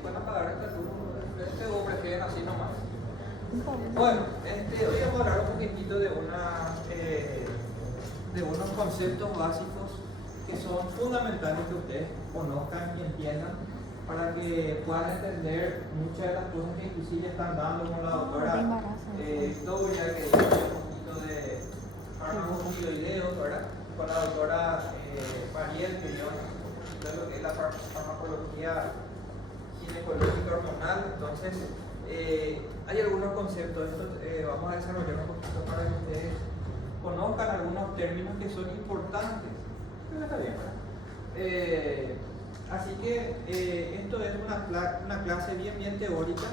pueden apagar esta luz o prefieren así nomás. Bueno, hoy vamos a hablar un poquitito de unos conceptos básicos que son fundamentales que ustedes conozcan y entiendan para que puedan entender muchas de las cosas que inclusive están dando con la doctora Victoria, que dice un poquito de fármacos tiroideos, ¿verdad? Con la doctora Mariel, que dio un poquito de lo que es la farmacología ginecológica hormonal. Entonces, hay algunos conceptos, vamos a desarrollar un poquito para que ustedes conozcan algunos términos que son importantes. Pero está bien, ¿verdad? Así que esto es una clase bien teórica,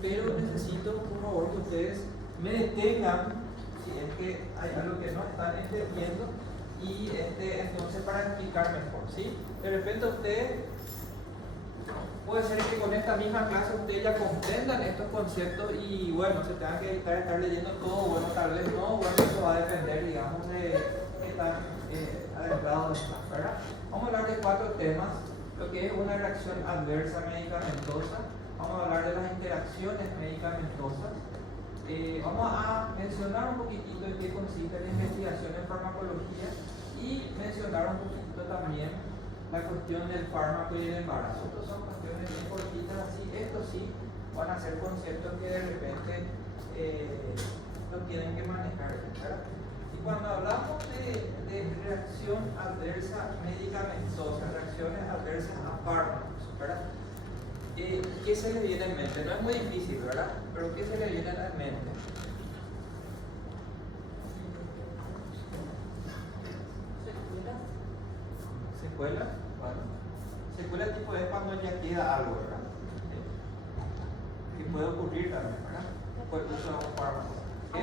pero necesito por favor que ustedes me detengan si es que hay algo que no están entendiendo y entonces para explicar mejor, ¿sí? De repente ustedes puede ser que con esta misma clase ustedes ya comprendan estos conceptos y bueno, se tengan que evitar estar leyendo todo, bueno, tal vez no, bueno, eso va a depender, digamos, de qué tan adecuado está, ¿verdad? Vamos a hablar de 4 temas, lo que es una reacción adversa medicamentosa, vamos a hablar de las interacciones medicamentosas, vamos a mencionar un poquitito en qué consiste la investigación en farmacología y mencionar un poquitito también la cuestión del fármaco y el embarazo. Estas son cuestiones bien cortitas, así, estos sí van a ser conceptos que de repente lo tienen que manejar, ¿verdad? Y cuando hablamos de reacción adversa medicamentosa, reacciones adversas a fármacos, ¿verdad? ¿Qué se le viene en mente? No es muy difícil, ¿verdad? Pero ¿qué se le viene en mente? ¿Secuela? Bueno, secuela tipo es cuando ya queda algo, ¿verdad? Que puede ocurrir también, ¿verdad? Por uso de un fármaco. ¿Qué?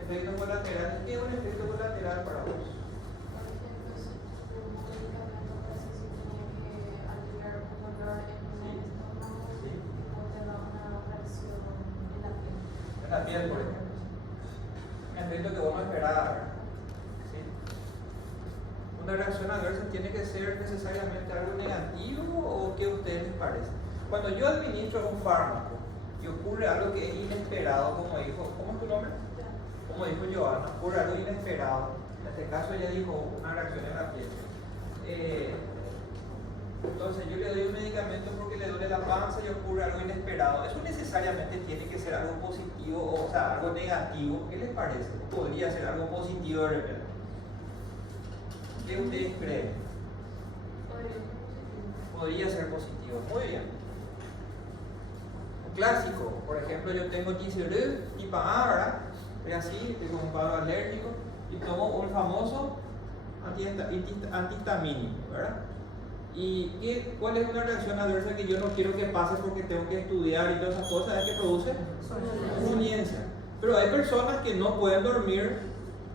Efectos colaterales. ¿Qué es un efecto colateral para vos? Por ejemplo, si un medicamento parece que tenía que aliviar un dolor en el estómago, Sí. o te da una reacción en la piel. En la piel, por ejemplo. Un efecto que vos no esperabas, ¿verdad? ¿Sí? ¿Una reacción adversa tiene que ser necesariamente algo negativo o qué a ustedes les parece? Cuando yo administro un fármaco y ocurre algo que es inesperado, como dijo, ¿cómo es tu nombre? Como dijo Joana, ocurre algo inesperado. En este caso ella dijo una reacción en la piel. Entonces yo le doy un medicamento porque le duele la panza y ocurre algo inesperado. Eso necesariamente tiene que ser algo positivo, o sea, algo negativo. ¿Qué les parece? Podría ser algo positivo de repente. ¿Qué ustedes creen? Podría ser positivo. Muy bien. Un clásico, por ejemplo, yo tengo Ginsirud tipo A, ¿verdad? Es así, tengo un cuadro alérgico y tomo un famoso antihistamínico, ¿verdad? ¿Y cuál es una reacción adversa que yo no quiero que pase porque tengo que estudiar y todas esas cosas? Es que produce somnolencia. Pero hay personas que no pueden dormir,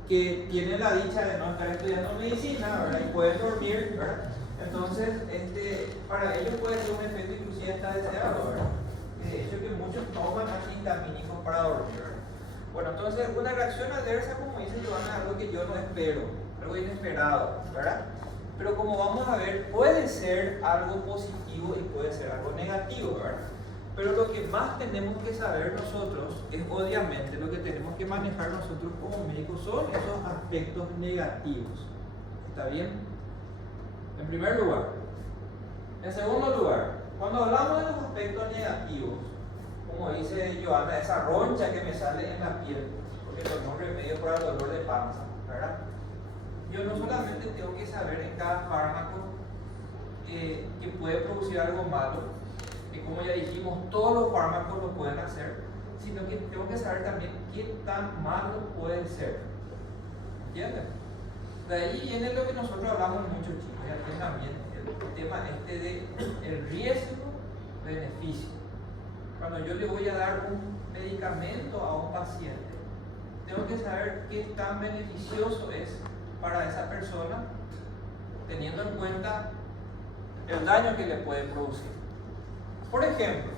que tienen la dicha de no estar estudiando medicina, ¿verdad? Y pueden dormir, ¿verdad? Entonces, para ellos puede ser un efecto inclusive hasta deseado, ¿verdad? De hecho que muchos toman antihistamínicos para dormir, ¿verdad? Bueno, entonces una reacción adversa, como dice Joana, es algo que yo no espero, algo inesperado, ¿verdad? Pero como vamos a ver, puede ser algo positivo y puede ser algo negativo, ¿verdad? Pero lo que más tenemos que saber nosotros es obviamente lo que tenemos que manejar nosotros como médicos son esos aspectos negativos. ¿Está bien? En primer lugar. En segundo lugar, cuando hablamos de los aspectos negativos, como dice Joana, esa roncha que me sale en la piel, porque tomé un remedio para el dolor de panza, ¿verdad? Yo no solamente tengo que saber en cada fármaco que puede producir algo malo, que como ya dijimos, todos los fármacos lo pueden hacer, sino que tengo que saber también qué tan malo pueden ser. ¿Entienden? De ahí viene lo que nosotros hablamos mucho, chicos, y aquí también el tema de el riesgo-beneficio. Cuando yo le voy a dar un medicamento a un paciente, tengo que saber qué tan beneficioso es para esa persona, teniendo en cuenta el daño que le puede producir. Por ejemplo,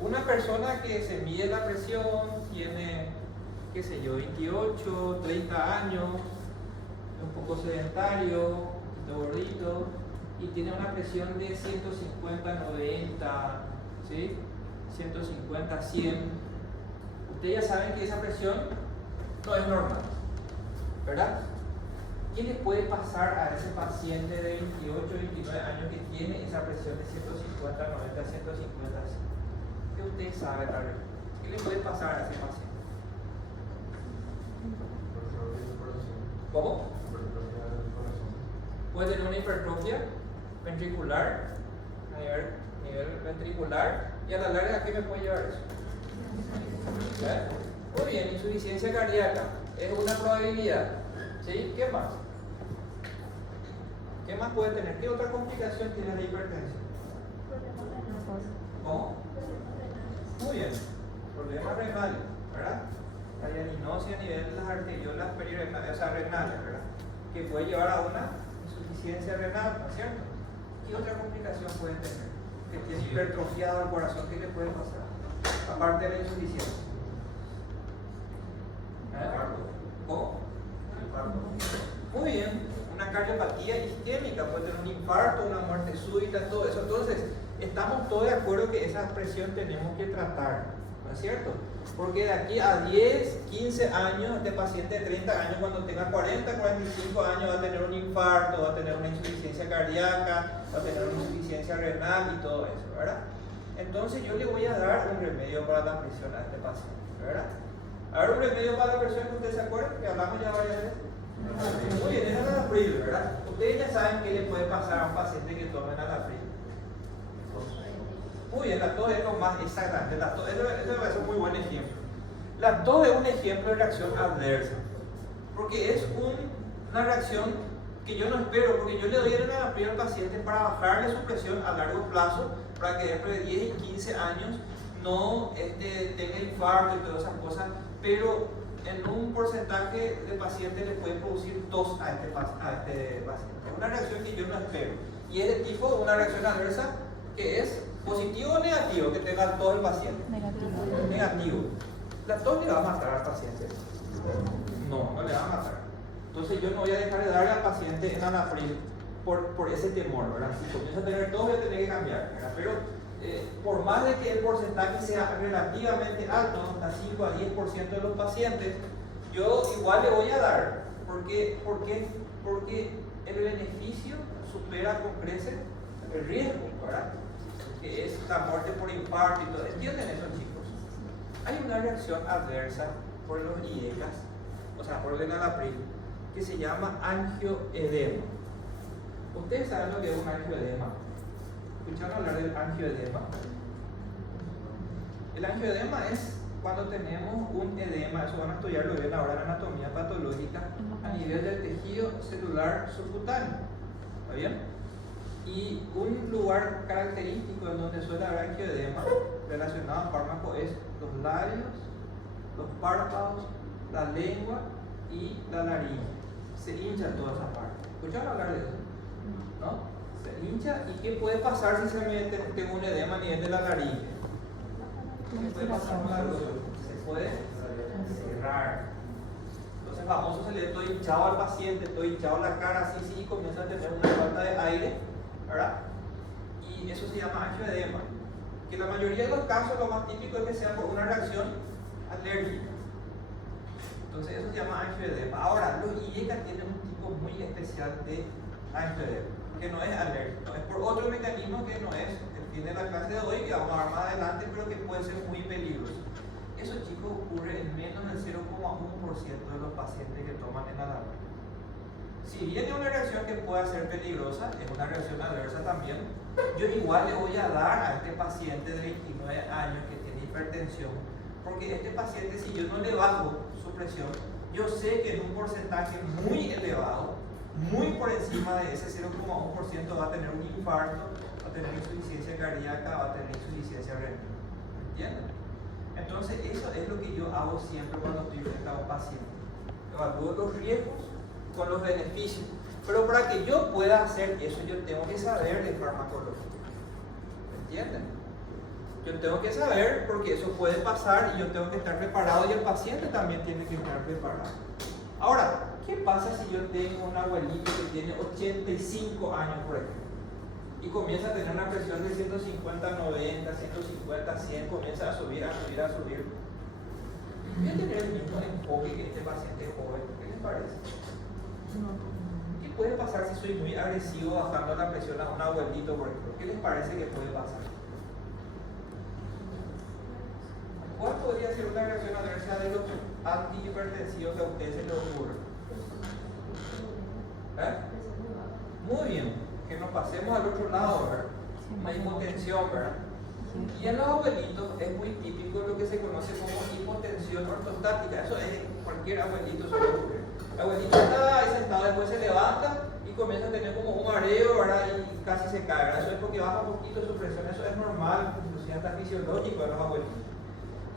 una persona que se mide la presión, tiene, qué sé yo, 28, 30 años, un poco sedentario, un poquito gordito, y tiene una presión de 150/90, ¿sí? 150/100, ustedes ya saben que esa presión no es normal, ¿verdad? ¿Qué le puede pasar a ese paciente de 28 o 29 años que tiene esa presión de 150/90, 150/100? ¿Qué usted sabe, tal vez? ¿Qué le puede pasar a ese paciente? ¿Cómo? Puede tener una hipertrofia ventricular, a nivel ventricular, y a la larga, ¿a qué me puede llevar eso? Muy bien, insuficiencia cardíaca es una probabilidad. ¿Sí? ¿Qué más? ¿Qué más puede tener? ¿Qué otra complicación tiene la hipertensión? ¿Cómo? Muy bien, problemas renales, ¿verdad? La diagnosis a nivel de las arteriolas perirenales, o sea, renales, ¿verdad? Que puede llevar a una insuficiencia renal, ¿no es cierto? ¿Qué otra complicación puede tener? Que tiene hipertrofiado el corazón, ¿qué le puede pasar? Aparte de la insuficiencia. ¿Cómo? Muy bien, una cardiopatía isquémica, puede tener un infarto, una muerte súbita, todo eso. Entonces, estamos todos de acuerdo que esa presión tenemos que tratar, ¿no es cierto? Porque de aquí a 10, 15 años, este paciente de 30 años, cuando tenga 40, 45 años, va a tener un infarto, va a tener una insuficiencia cardíaca, va a tener una insuficiencia renal y todo eso, ¿verdad? Entonces, yo le voy a dar un remedio para la presión a este paciente, ¿verdad? A ver, un remedio para la presión que ustedes se acuerdan, que hablamos ya varias veces. Muy bien, es enalapril, ¿verdad? Ustedes ya saben qué le puede pasar a un paciente que tome enalapril. Muy bien, la tos es lo más exactamente. La tos, eso es un muy buen ejemplo. La tos es un ejemplo de reacción adversa, porque es una reacción que yo no espero, porque yo le doy el enalapril al paciente para bajarle su presión a largo plazo, para que dentro de 10 y 15 años no tenga infarto y todas esas cosas, pero en un porcentaje de pacientes le puede producir tos a este paciente. Es una reacción que yo no espero. Y es de tipo una reacción adversa que es positivo o negativo, que tenga tos el paciente. Negativo. ¿La tos le va a matar al paciente? No le va a matar. Entonces yo no voy a dejar de darle al paciente enalapril por ese temor, ¿verdad? Si comienza a tener tos, voy a tener que cambiar, ¿verdad? Pero por más de que el porcentaje sea relativamente alto, hasta 5 a 10% de los pacientes, yo igual le voy a dar. ¿Por qué? Porque el beneficio supera con creces el riesgo, ¿verdad? Que es la muerte por infarto y todo. ¿Entienden eso, chicos? Hay una reacción adversa por los IECAS, o sea, por el enalapril, que se llama angioedema. ¿Ustedes saben lo que es un angioedema? ¿Escucharon hablar del angioedema? El angioedema es cuando tenemos un edema, eso van a estudiarlo bien ahora en anatomía patológica, a nivel del tejido celular subcutáneo. ¿Está bien? Y un lugar característico en donde suele haber angioedema relacionado al fármaco es los labios, los párpados, la lengua y la laringe. Se hincha toda esa parte. ¿Escucharon hablar de eso? ¿No? Se hincha. ¿Y qué puede pasar si se mete un edema a nivel de la laringe? ¿Qué puede pasar con la lengua? Se puede cerrar. Entonces, famoso se le todo hinchado al paciente, todo hinchado la cara, así, sí, y comienza a tener una falta de aire, ¿verdad? Y eso se llama angioedema. Que en la mayoría de los casos lo más típico es que sea por una reacción alérgica. Entonces, eso se llama angioedema. Ahora, los IECA tienen un tipo muy especial de angioedema, que no es alérgico, es por otro mecanismo que no es el fin de la clase de hoy, que vamos a ver más adelante, pero que puede ser muy peligroso. Eso, chicos, ocurre en menos del 0,1% de los pacientes que toman enalapril. Si viene una reacción que pueda ser peligrosa, es una reacción adversa también, yo igual le voy a dar a este paciente de 29 años que tiene hipertensión, porque este paciente, si yo no le bajo su presión, yo sé que en un porcentaje muy elevado, muy por encima de ese 0,1% va a tener un infarto, va a tener insuficiencia cardíaca, va a tener insuficiencia renal. ¿Entienden? Entonces, eso es lo que yo hago siempre cuando estoy frente a un paciente. Evalúo los riesgos con los beneficios. Pero para que yo pueda hacer eso, yo tengo que saber de farmacología. ¿Entienden? Yo tengo que saber porque eso puede pasar y yo tengo que estar preparado y el paciente también tiene que estar preparado. Ahora, ¿qué pasa si yo tengo un abuelito que tiene 85 años, por ejemplo? comienza a tener una presión de 150, 90, 150, 100, comienza a subir, a subir, a subir. Voy a tener el mismo enfoque que este paciente joven. ¿Qué les parece? ¿Qué puede pasar si soy muy agresivo bajando la presión a un abuelito, por ejemplo? ¿Qué les parece que puede pasar? ¿Cuál podría ser una reacción adversa de los antihipertensivos que a ustedes se les ocurre? Muy bien, que nos pasemos al otro lado, ¿verdad? Una hipotensión, ¿verdad? Y en los abuelitos es muy típico lo que se conoce como hipotensión ortostática. Eso es, cualquier abuelito se le ocurre. El abuelito está ahí sentado, después se levanta y comienza a tener como un mareo, ¿verdad? Y casi se cae, ¿verdad? Eso es porque baja un poquito su presión, eso es normal, inclusive hasta fisiológico de los abuelitos.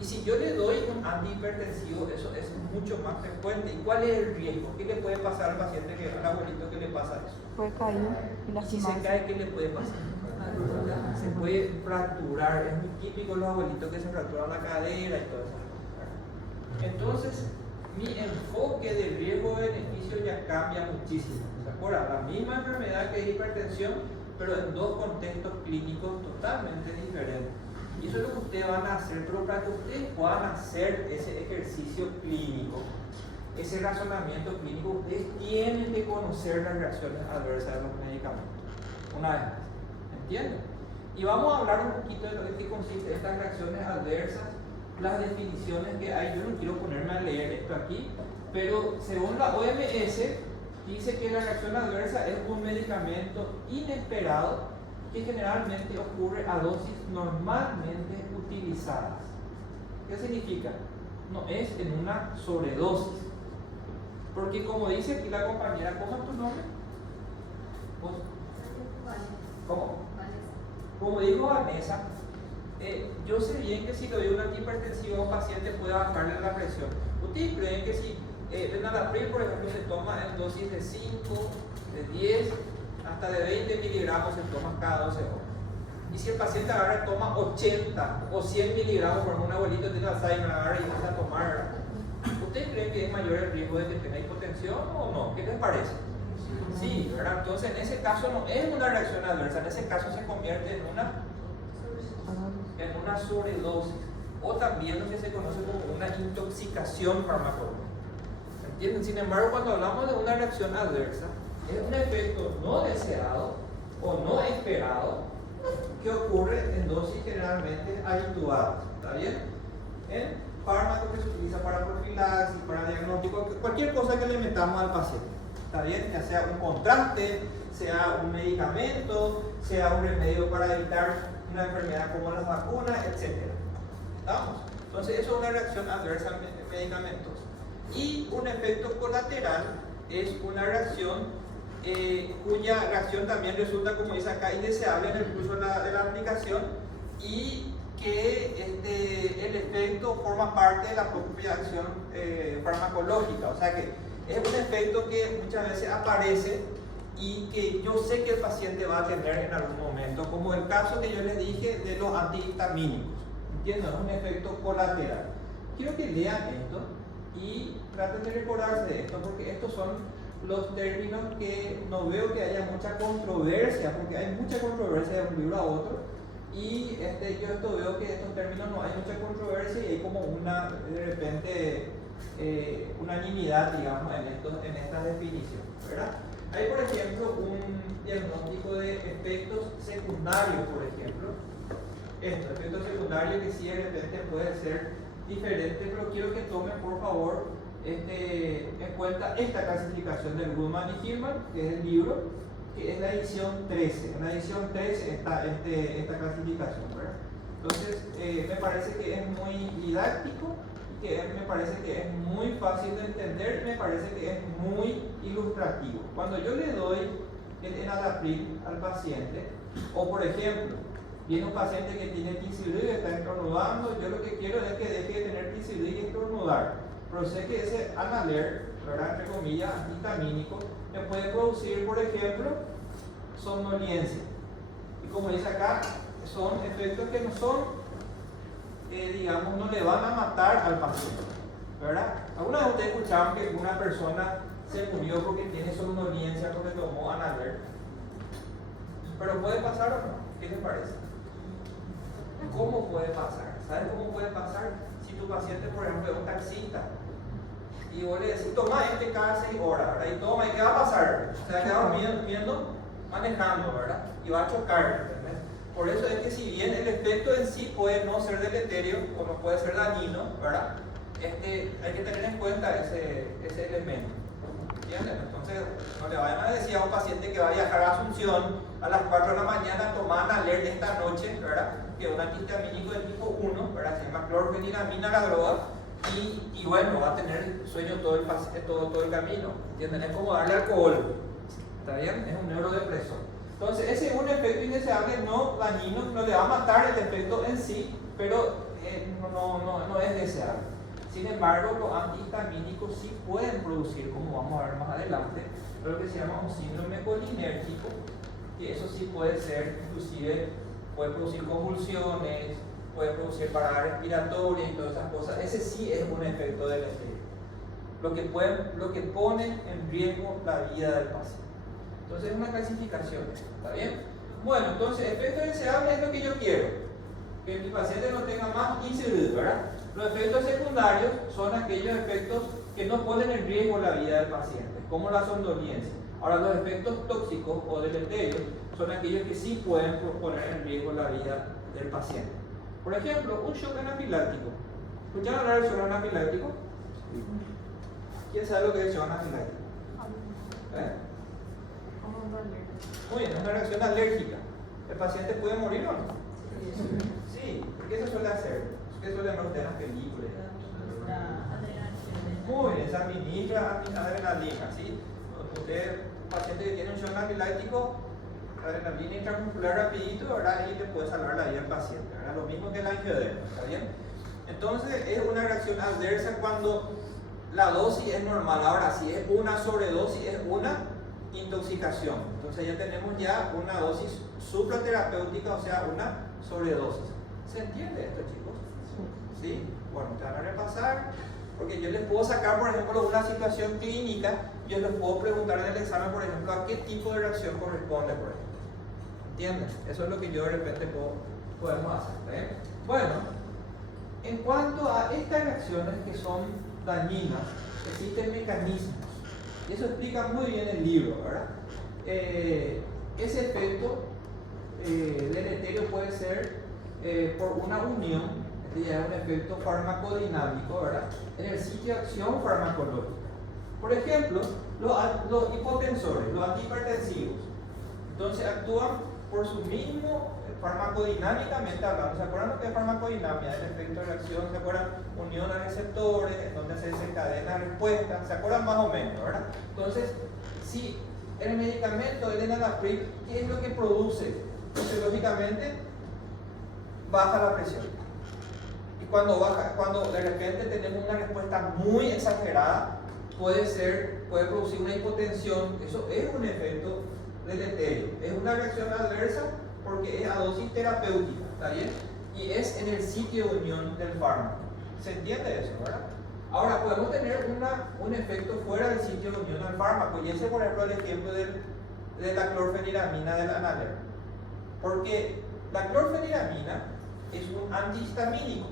Y si yo le doy un antihipertensivo, eso es mucho más frecuente. ¿Y cuál es el riesgo? ¿Qué le puede pasar al paciente, al abuelito que le pasa eso? Puede caer y Si se lastimarse. cae, ¿qué le puede pasar? Se puede fracturar. Es muy típico los abuelitos que se fracturan la cadera y todo eso. Entonces, mi enfoque de riesgo-beneficio ya cambia muchísimo. ¿Se acuerdan? La misma enfermedad que es hipertensión, pero en dos contextos clínicos totalmente diferentes. Y eso es lo que ustedes van a hacer, pero para que ustedes puedan hacer ese ejercicio clínico, ese razonamiento clínico, ustedes tienen que conocer las reacciones adversas de los medicamentos. Una vez más, ¿entienden? Y vamos a hablar un poquito de lo que consiste estas reacciones adversas, las definiciones que hay. Yo no quiero ponerme a leer esto aquí, pero según la OMS, dice que la reacción adversa es un medicamento inesperado que generalmente ocurre a dosis normalmente utilizadas. ¿Qué significa? No es en una sobredosis. Porque como dice aquí la compañera, ¿cómo es tu nombre? ¿Vos? ¿Cómo? Como dijo Vanessa, yo sé bien que si le doy un antihipertensivo a un paciente puede bajarle la presión. ¿Ustedes creen que si el Nalapril, por ejemplo, se toma en dosis de 5, de 10, hasta de 20 miligramos se toma cada 12 horas? Y si el paciente agarra y toma 80 o 100 miligramos, por un abuelito tiene Alzheimer, agarra y empieza a tomar, ¿ustedes creen que es mayor el riesgo de que tenga hipotensión o no? ¿Qué les parece? Sí, ¿verdad? Entonces en ese caso no es una reacción adversa, en ese caso se convierte en una sobredosis, o también lo que se conoce como una intoxicación farmacológica. ¿Entienden? Sin embargo, cuando hablamos de una reacción adversa, es un efecto no deseado o no esperado que ocurre en dosis generalmente habituadas. ¿Está bien? En fármacos que se utiliza para profilaxis, para diagnóstico, cualquier cosa que le metamos al paciente. ¿Está bien? Ya sea un contraste, sea un medicamento, sea un remedio para evitar una enfermedad como las vacunas, etc. ¿Estamos? Entonces, eso es una reacción adversa a medicamentos. Y un efecto colateral es una reacción cuya reacción también resulta, como dice acá, indeseable en el curso de la aplicación, y que el efecto forma parte de la propia acción farmacológica. O sea que es un efecto que muchas veces aparece y que yo sé que el paciente va a tener en algún momento, como el caso que yo les dije de los antihistamínicos. ¿Entienden? Es un efecto colateral. Quiero que lean esto y traten de recordarse de esto, porque estos son los términos que no veo que haya mucha controversia, porque hay mucha controversia de un libro a otro, y yo veo que estos términos no hay mucha controversia y hay como de repente unanimidad, digamos, en estas definiciones, ¿verdad? Hay, por ejemplo, un diagnóstico de efectos secundarios, por ejemplo. Efectos secundarios que sí de repente puede ser diferente, pero quiero que tomen, por favor, en cuenta esta clasificación del Goodman y Hillman, que es el libro, que es la edición 13. En la edición 13 está esta clasificación, ¿verdad? Entonces, me parece que es muy didáctico, que me parece que es muy fácil de entender, me parece que es muy ilustrativo. Cuando yo le doy el enalapril al paciente, o por ejemplo, viene un paciente que tiene ticidrid y está estornudando, yo lo que quiero es que deje de tener ticidrid y estornudar. Pero sé que ese Analert, ¿verdad?, entre comillas, antihistamínico, me puede producir, por ejemplo, somnolencia. Y como dice acá, son efectos que no son, digamos, no le van a matar al paciente, ¿verdad? ¿Alguna vez ustedes escucharon que una persona se murió porque tiene somnolencia porque tomó Analert? Pero ¿puede pasar o no? ¿Qué les parece? ¿Cómo puede pasar? ¿Sabes cómo puede pasar? Si tu paciente, por ejemplo, es un taxista y vos le decís, toma este cada 6 horas, ¿verdad? Y toma, ¿y qué va a pasar? Se va a quedar durmiendo, manejando, ¿verdad? Y va a chocar, ¿entendés? Por eso es que si bien el efecto en sí puede no ser deleterio o no puede ser dañino, ¿verdad? Hay que tener en cuenta ese elemento. ¿Entienden? Entonces, no le vayan a decir a un paciente que va a viajar a Asunción a las 4 de la mañana, tomar Alert esta noche, ¿verdad? Que es un antihistamínico de tipo 1, ¿verdad? Se llama clorfeniramina la droga, y bueno, va a tener sueño todo el camino. ¿Entienden? Es como darle alcohol. ¿Está bien? Es un neurodepresor. Entonces, ese es un efecto indeseable, no dañino, no le va a matar el efecto en sí, pero no es deseable. Sin embargo, los antihistamínicos sí pueden producir, como vamos a ver más adelante, lo que se llama un síndrome colinérgico, que eso sí puede ser, inclusive puede producir convulsiones, puede producir parada respiratoria y todas esas cosas. Ese sí es un efecto deleterio, lo que pone en riesgo la vida del paciente. Entonces es una clasificación, ¿está bien? Bueno, entonces efecto deseable es lo que yo quiero, que mi paciente no tenga más ICD, ¿verdad? Los efectos secundarios son aquellos efectos que no ponen en riesgo la vida del paciente, como la somnolencia. Ahora, los efectos tóxicos o deleterios son aquellos que sí pueden poner en riesgo la vida del paciente. Por ejemplo, un shock anafiláctico. ¿Escucharon hablar del shock anafiláctico? ¿Quién sabe lo que es el shock anafiláctico? Muy bien, es una reacción alérgica. ¿El paciente puede morir o no? Sí. ¿Qué se suele hacer? ¿Qué suelen ver ustedes en las películas? Muy bien, se administra adrenalina, ¿sí? Usted, un paciente que tiene un shock anafiláctico, adrenalina intramuscular rapidito, ¿verdad? Y le puede salvar la vida al paciente, ¿verdad? Lo mismo que la angioedema, ¿está bien? Entonces, es una reacción adversa cuando la dosis es normal. Ahora, si es una sobredosis, es una intoxicación. Entonces ya tenemos ya una dosis supraterapéutica, o sea, una sobredosis. ¿Se entiende esto, chicos? ¿Sí? Bueno, te van a repasar, porque yo les puedo sacar, por ejemplo, una situación clínica, yo les puedo preguntar en el examen, por ejemplo, a qué tipo de reacción corresponde, por ejemplo. ¿Entienden? Eso es lo que yo de repente podemos hacer. Bueno, en cuanto a estas reacciones que son dañinas, existen mecanismos. Y eso explica muy bien el libro, ¿verdad? Ese efecto deleterio puede ser por una unión, este ya es un efecto farmacodinámico, ¿verdad? En el sitio de acción farmacológica. Por ejemplo, los hipotensores, los antihipertensivos. Entonces actúan por su mismo, farmacodinámicamente hablando. ¿Se acuerdan lo que es farmacodinámica? El efecto de reacción, ¿se acuerdan? Unión a receptores, en donde se desencadena respuesta. ¿Se acuerdan más o menos, verdad? Entonces, si el medicamento, el enalapril, ¿qué es lo que produce? Fisiológicamente, baja la presión. Y cuando baja, cuando de repente tenemos una respuesta muy exagerada, puede producir una hipotensión. Eso es un efecto deleterio. Es una reacción adversa porque es a dosis terapéutica, ¿está bien? Y es en el sitio de unión del fármaco. ¿Se entiende eso, verdad? Ahora, podemos tener un efecto fuera del sitio de unión del fármaco, y ese, por ejemplo, el ejemplo de la clorfeniramina del Analer. Porque la clorfeniramina es un antihistamínico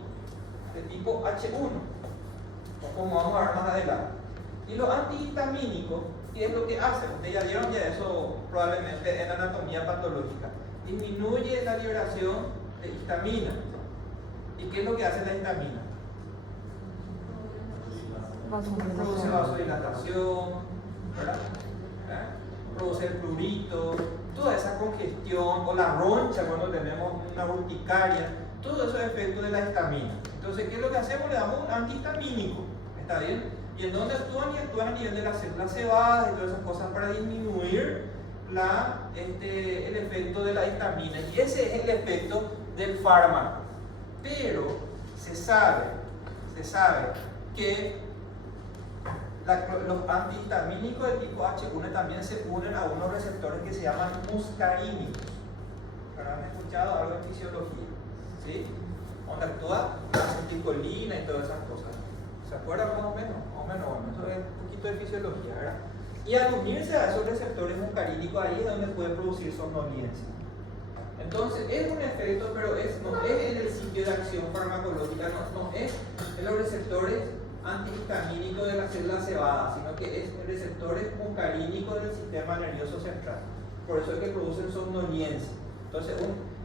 de tipo H1, como vamos a ver más adelante. Y los antihistamínicos, ¿qué es lo que hacen? Ustedes ya vieron ya eso probablemente en anatomía patológica. Disminuye la liberación de histamina. ¿Y qué es lo que hace la histamina? Produce vasodilatación, ¿verdad? Produce el prurito, toda esa congestión o la roncha cuando tenemos una urticaria, todo eso es efecto de la histamina. Entonces, ¿qué es lo que hacemos? Le damos un antihistamínico, ¿está bien? ¿Y en dónde actúan? Y actúan a nivel de las células cebadas y todas esas cosas para disminuir el efecto de la histamina. Y ese es el efecto del fármaco. Pero se sabe que los antihistamínicos de tipo H1 también se unen a unos receptores que se llaman muscarínicos. ¿Han escuchado algo en fisiología? ¿Sí? Donde actúa la acetilcolina y todas esas cosas. ¿Se acuerdan más o menos? Bueno, eso es un poquito de fisiología, ¿verdad? Y al unirse a esos receptores muscarínicos, ahí es donde puede producir somnolencia. Entonces, es un efecto, pero no es en el sitio de acción farmacológica, no es en los receptores antihistamínicos de la célula cebada, sino que es en receptores muscarínicos del sistema nervioso central. Por eso es que producen somnolencia. Entonces,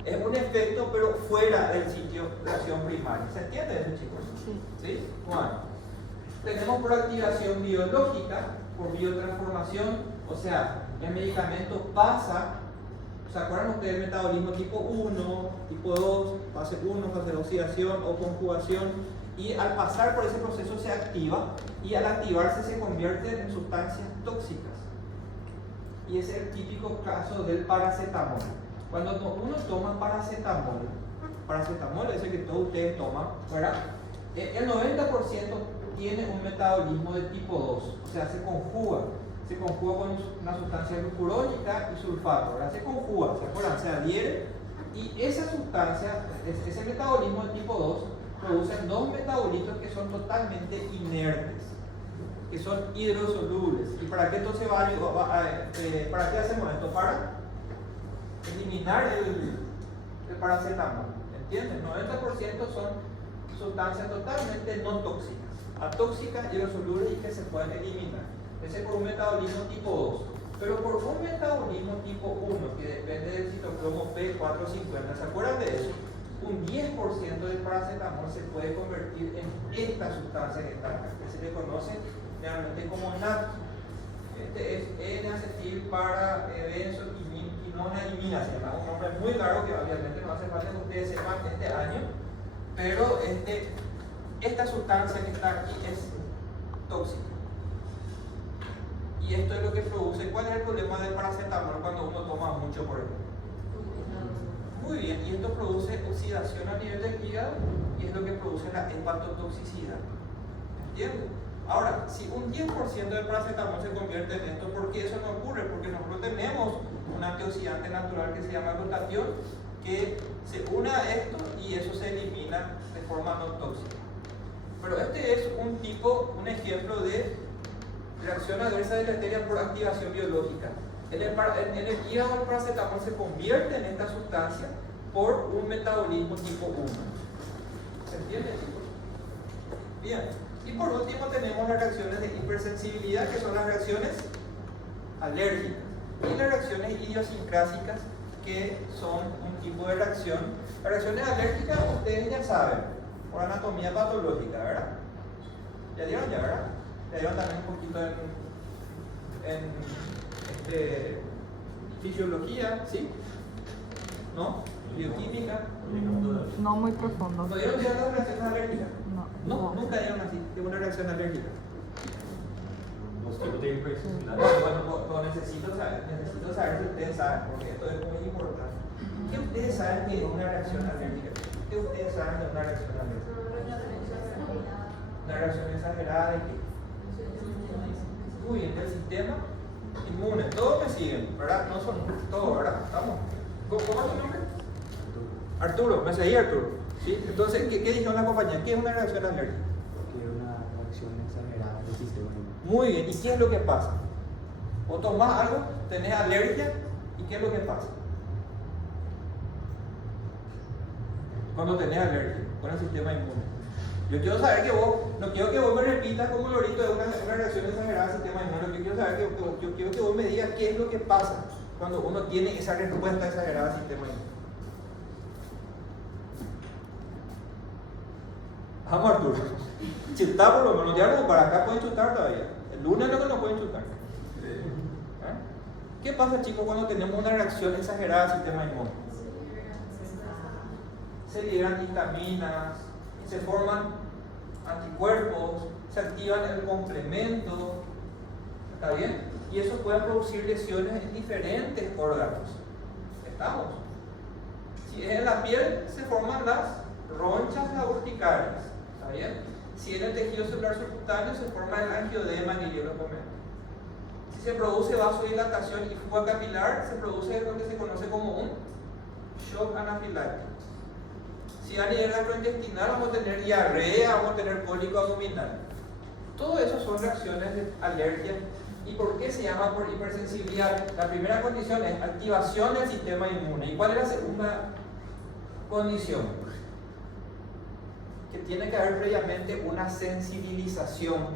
es un efecto, pero fuera del sitio de acción primaria. ¿Se entiende eso, chicos? ¿Sí? Bueno, tenemos por activación biológica, por biotransformación, o sea, el medicamento pasa. ¿Se acuerdan ustedes del metabolismo tipo 1, tipo 2, fase 1, fase de oxidación o conjugación? Y al pasar por ese proceso se activa y al activarse se convierte en sustancias tóxicas. Y ese es el típico caso del paracetamol. Cuando uno toma paracetamol ese que todos ustedes toman, ¿verdad? El 90% tiene un metabolismo de tipo 2, o sea, se conjuga con una sustancia glucurónica y sulfato, ¿verdad? Se conjuga, ¿se acuerdan? Se adhiere y esa sustancia, ese metabolismo de tipo 2, producen dos metabolitos que son totalmente inertes, que son hidrosolubles. ¿Y para qué entonces para qué hacemos esto? Para eliminar el paracetamol, ¿entienden? 90% son sustancias totalmente no tóxicas, atóxicas, hidrosolubles y que se pueden eliminar. Ese es por un metabolismo tipo 2. Pero por un metabolismo tipo 1, que depende del citocromo P450, ¿se acuerdan de eso? Un 10% del paracetamol se puede convertir en esta sustancia que está acá, que se le conoce realmente como NAT. Este es N-acetil para benzoquinonamina, se llama un nombre muy largo que obviamente no hace falta que ustedes sepan este año, pero esta sustancia que está aquí es tóxica. Y esto es lo que produce. ¿Cuál es el problema del paracetamol cuando uno toma mucho, por ejemplo? Muy bien, y esto produce oxidación a nivel del hígado y es lo que produce la hepatotoxicidad. ¿Entiendes? Ahora, si un 10% del paracetamol se convierte en esto, ¿por qué eso no ocurre? Porque nosotros tenemos un antioxidante natural que se llama glutatión que se une a esto y eso se elimina de forma no tóxica. Pero este es un ejemplo de reacción adversa deleteria por activación biológica. En el hígado el paracetamol se convierte en esta sustancia por un metabolismo tipo 1. ¿Se entiende, chicos? Bien. Y por último tenemos las reacciones de hipersensibilidad, que son las reacciones alérgicas. Y las reacciones idiosincrásicas, que son un tipo de reacción. Las reacciones alérgicas ustedes ya saben, por anatomía patológica, ¿verdad? ¿Ya dieron ya, verdad? Ya dieron también un poquito en fisiología, ¿sí? ¿No? Bioquímica. No muy profundo. ¿No dieron ya las reacciones alérgicas? No. Nunca dieron así, de una reacción alérgica. Bueno, Bueno, necesito saber si ustedes saben, porque esto es muy importante. ¿Qué ustedes saben que es una reacción alérgica? ¿Qué ustedes saben de una reacción alérgica? Una reacción exagerada de qué? Muy bien, del sistema inmune. Todos me siguen, ¿verdad? No son todos, ¿verdad? Vamos. ¿Cómo es tu nombre? Arturo, me seguí Arturo. ¿Sí? Entonces, ¿qué dijeron la compañía? ¿Qué es una reacción alérgica? que es una reacción exagerada del sistema inmune. Muy bien, ¿y qué es lo que pasa? O tomás algo, tenés alergia, ¿y qué es lo que pasa? Cuando tenés alergia con el sistema inmune. Yo quiero saber que vos, no quiero que vos me repitas como lorito de una reacción exagerada del sistema inmune, lo que quiero saber yo quiero que vos me digas qué es lo que pasa cuando uno tiene esa respuesta exagerada al sistema inmune. Vamos Arturo, chutar por lo menos, ya no, para acá pueden chutar todavía. El lunes es lo que no pueden chutar. ¿Qué pasa, chicos, cuando tenemos una reacción exagerada al sistema inmune? Se liberan histaminas, se forman anticuerpos, se activan el complemento, ¿está bien? Y eso puede producir lesiones en diferentes órganos. ¿Estamos? Si es en la piel, se forman las ronchas urticarias, ¿está bien? Si en el tejido celular subcutáneo se forma el angiodema que yo lo comento. Si se produce vasodilatación y fuga capilar, se produce lo que se conoce como un shock anafiláctico. Si a nivel gastrointestinal vamos a tener diarrea, vamos a tener cólico abdominal. Todo eso son reacciones de alergia ¿Y por qué se llama por hipersensibilidad? La primera condición es activación del sistema inmune. ¿Y cuál es la segunda condición? Que tiene que haber previamente una sensibilización.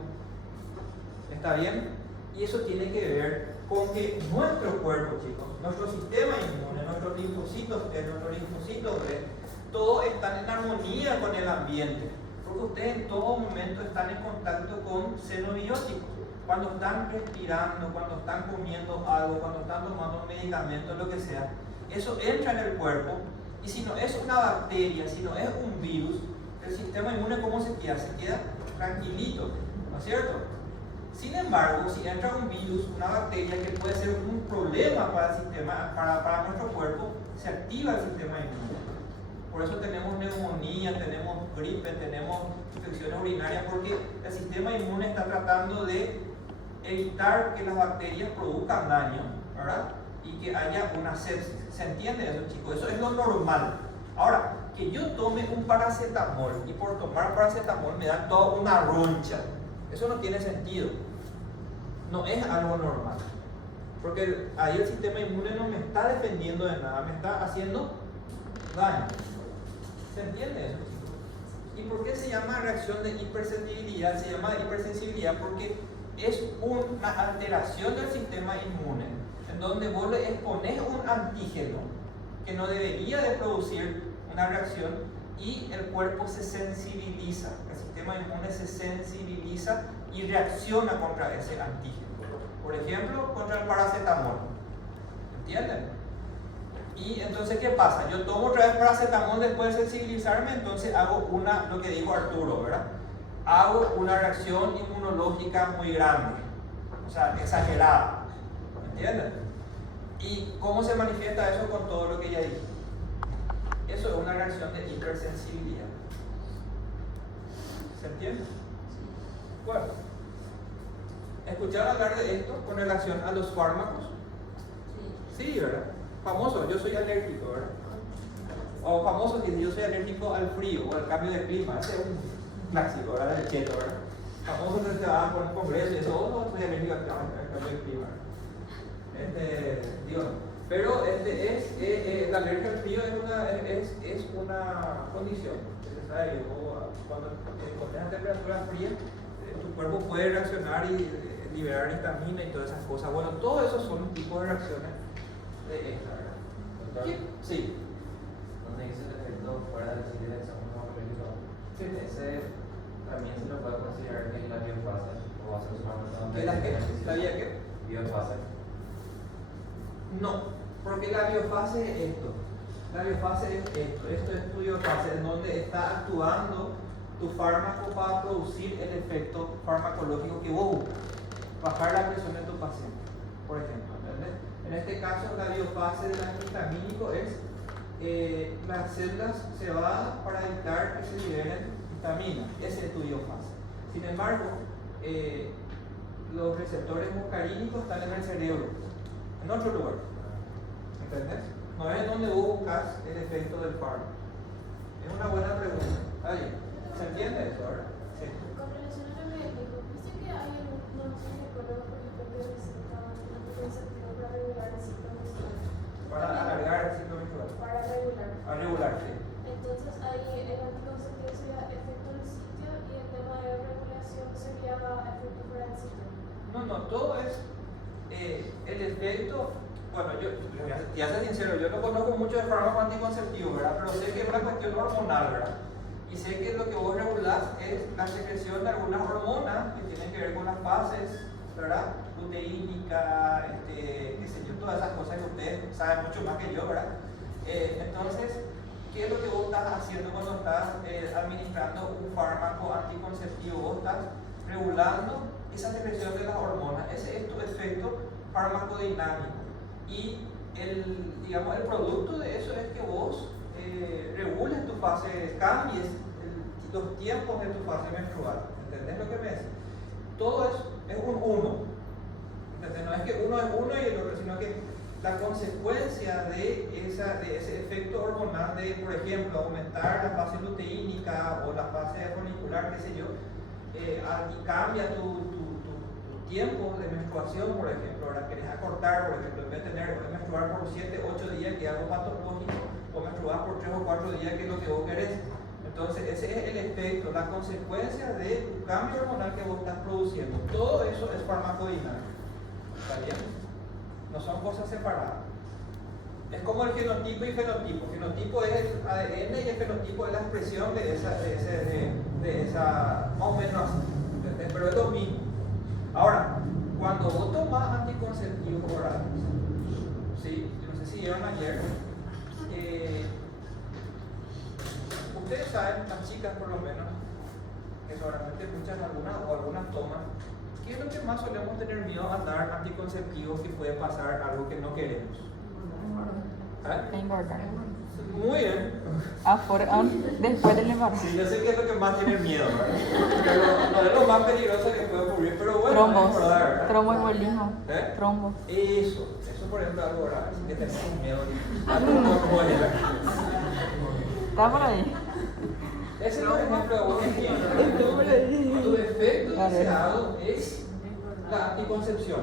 ¿Está bien? Y eso tiene que ver con que nuestro cuerpo, chicos, nuestro sistema inmune, nuestros linfocitos T, nuestros linfocitos B, todos están en armonía con el ambiente. Porque ustedes en todo momento están en contacto con xenobióticos. Cuando están respirando, cuando están comiendo algo, cuando están tomando un medicamento, lo que sea, eso entra en el cuerpo. Y si no es una bacteria, si no es un virus, el sistema inmune, ¿cómo se queda? Se queda tranquilito, ¿no es cierto? Sin embargo, si entra un virus, una bacteria que puede ser un problema para el sistema, para nuestro cuerpo, se activa el sistema inmune. Por eso tenemos neumonía, tenemos gripe, tenemos infecciones urinarias, porque el sistema inmune está tratando de evitar que las bacterias produzcan daño, ¿verdad? Y que haya una sepsis. ¿Se entiende eso, chicos? Eso es lo normal. Ahora, que yo tome un paracetamol y por tomar paracetamol me da toda una roncha, eso no tiene sentido. No es algo normal. Porque ahí el sistema inmune no me está defendiendo de nada, me está haciendo daño. ¿Se entiende eso, chicos? ¿Y por qué se llama reacción de hipersensibilidad? Se llama hipersensibilidad porque es una alteración del sistema inmune en donde vos le exponés un antígeno que no debería de producir una reacción y el cuerpo se sensibiliza, el sistema inmune se sensibiliza y reacciona contra ese antígeno. Por ejemplo, contra el paracetamol. ¿Entienden? Y entonces, ¿qué pasa? Yo tomo otra vez paracetamol después de sensibilizarme, entonces hago lo que dijo Arturo, ¿verdad? Hago una reacción inmunológica muy grande, o sea, exagerada. ¿Entienden? ¿Y cómo se manifiesta eso con todo lo que ya dije? Eso es una reacción de hipersensibilidad. ¿Se entiende? Bueno, ¿escucharon hablar de esto con relación a los fármacos? Sí, ¿verdad? Famoso, yo soy alérgico, ¿verdad? O famoso, que yo soy alérgico al frío o al cambio de clima. Ese es un clásico, ¿verdad? Del cheto, ¿verdad? Famoso que se va con el congreso y eso, no soy alérgico al cambio de clima. Digo, no. Pero la alergia al frío es una condición que se sabe que cuando pones a temperatura fría, tu cuerpo puede reaccionar y liberar histamina y todas esas cosas. Bueno, todo eso son un tipo de reacciones de esta, ¿verdad? Sí. Donde dice el efecto fuera del sitio de examen no realizado. Sí. Ese también se lo puede considerar que es la biofase o va a ser solamente ¿Qué la qué? ¿La vía qué? biofase. No, porque la biofase es esto. La biofase es esto. Esto es tu biofase, en donde está actuando tu fármaco para producir el efecto farmacológico que vos buscas. Bajar la presión de tu paciente, por ejemplo. ¿Entendés? En este caso, la biofase del antihistamínico es las células se van para evitar que se liberen histamina. Ese es tu biofase. Sin embargo, los receptores muscarínicos están en el cerebro, en otro lugar. ¿Entendés? No es donde vos buscas el efecto del fármaco. Es una buena pregunta. ¿Está bien? ¿Se entiende eso ahora? Sí. Con relación a lo que dijo, dice que hay algunos ginecólogos, por ejemplo, que recetan anticonceptivos para regular el ciclo menstrual. Para alargar el ciclo menstrual. Para regular. A regular, sí. Entonces ahí el anticonceptivo sería efecto del sitio y el tema de regulación sería efecto fuera del sitio. No, todo es el efecto. Bueno, yo te hace sincero, yo no conozco mucho de fármacos anticonceptivos, ¿verdad? Pero sé que es una cuestión hormonal, ¿verdad? Y sé que lo que vos regulás es la secreción de algunas hormonas que tienen que ver con las fases, ¿verdad? Luteínica, qué sé yo, todas esas cosas que ustedes saben mucho más que yo, ¿verdad? Entonces, ¿qué es lo que vos estás haciendo cuando estás administrando un fármaco anticonceptivo? Vos estás regulando esa secreción de las hormonas. Ese es tu efecto farmacodinámico. Y el producto de eso es que vos regules tu fase, cambies los tiempos de tu fase menstrual. ¿Entendés lo que me decís? Todo es un uno. ¿Entendés? No es que uno es uno y el otro, sino que la consecuencia de ese efecto hormonal de, por ejemplo, aumentar la fase luteínica o la fase folicular, qué sé yo, y cambia tu tiempo de menstruación, por ejemplo, ahora querés acortar, por ejemplo, en vez de menstruar por 7, 8 días, que es algo patológico, o menstruar por 3 o 4 días, que es lo que vos querés. Entonces, ese es el efecto, la consecuencia del cambio hormonal que vos estás produciendo. Todo eso es farmacodinámico. ¿Está bien? No son cosas separadas. Es como el genotipo y fenotipo. El genotipo es el ADN y el fenotipo es la expresión de esa más o menos así. ¿Entendés? Pero es lo mismo. Ahora, cuando vos tomás anticonceptivos orales, ¿sí? Yo no sé si vieron ayer, ustedes saben, las chicas por lo menos, que seguramente muchas, algunas toman, ¿qué es lo que más solemos tener miedo a dar anticonceptivos que puede pasar algo que no queremos? ¿Eh? Engordar. Muy bien. Después del embarazo. Sí, yo sé que es lo que más tienen miedo, ¿verdad? Pero no es lo más peligroso que puede ocurrir, pero bueno, Trombos. engordar, ¿verdad? Tromboembolismo. ¿Eh? Trombo. Eso por ejemplo es algo grave, así que tenemos miedo. Algo Está por ahí. Ese es un ejemplo de buen ejemplo. Tu efecto deseado es la anticoncepción,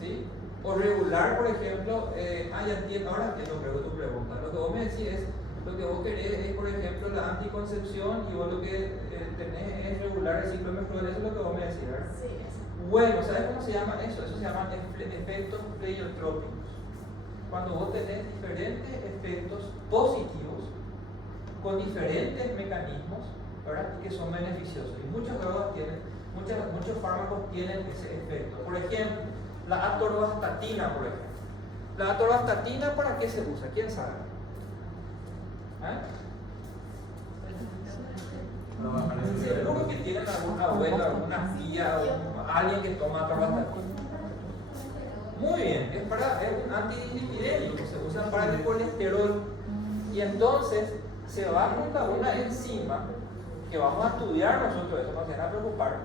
¿sí? O regular, por ejemplo, ya entiendo, ahora entiendo tu pregunta. Lo que vos me decís es, lo que vos querés es, por ejemplo, la anticoncepción y vos lo que tenés es regular el ciclo menstrual. Eso es lo que vos me decís, ¿verdad? Sí, eso. Bueno, ¿sabes cómo se llama eso? Eso se llaman efectos pleiotrópicos. Cuando vos tenés diferentes efectos positivos con diferentes mecanismos, ¿verdad? Y que son beneficiosos. Y muchas drogas tienen, muchos fármacos tienen ese efecto. Por ejemplo, la atorvastatina, por ejemplo. ¿La atorvastatina para qué se usa? ¿Quién sabe? Seguro que tienen alguna abuela, alguna tía, o alguien que toma atorvastatina. Muy bien, es un antidislipidémico, se usa para el colesterol. Y entonces se va junto a una enzima que vamos a estudiar nosotros, eso no se van a preocupar,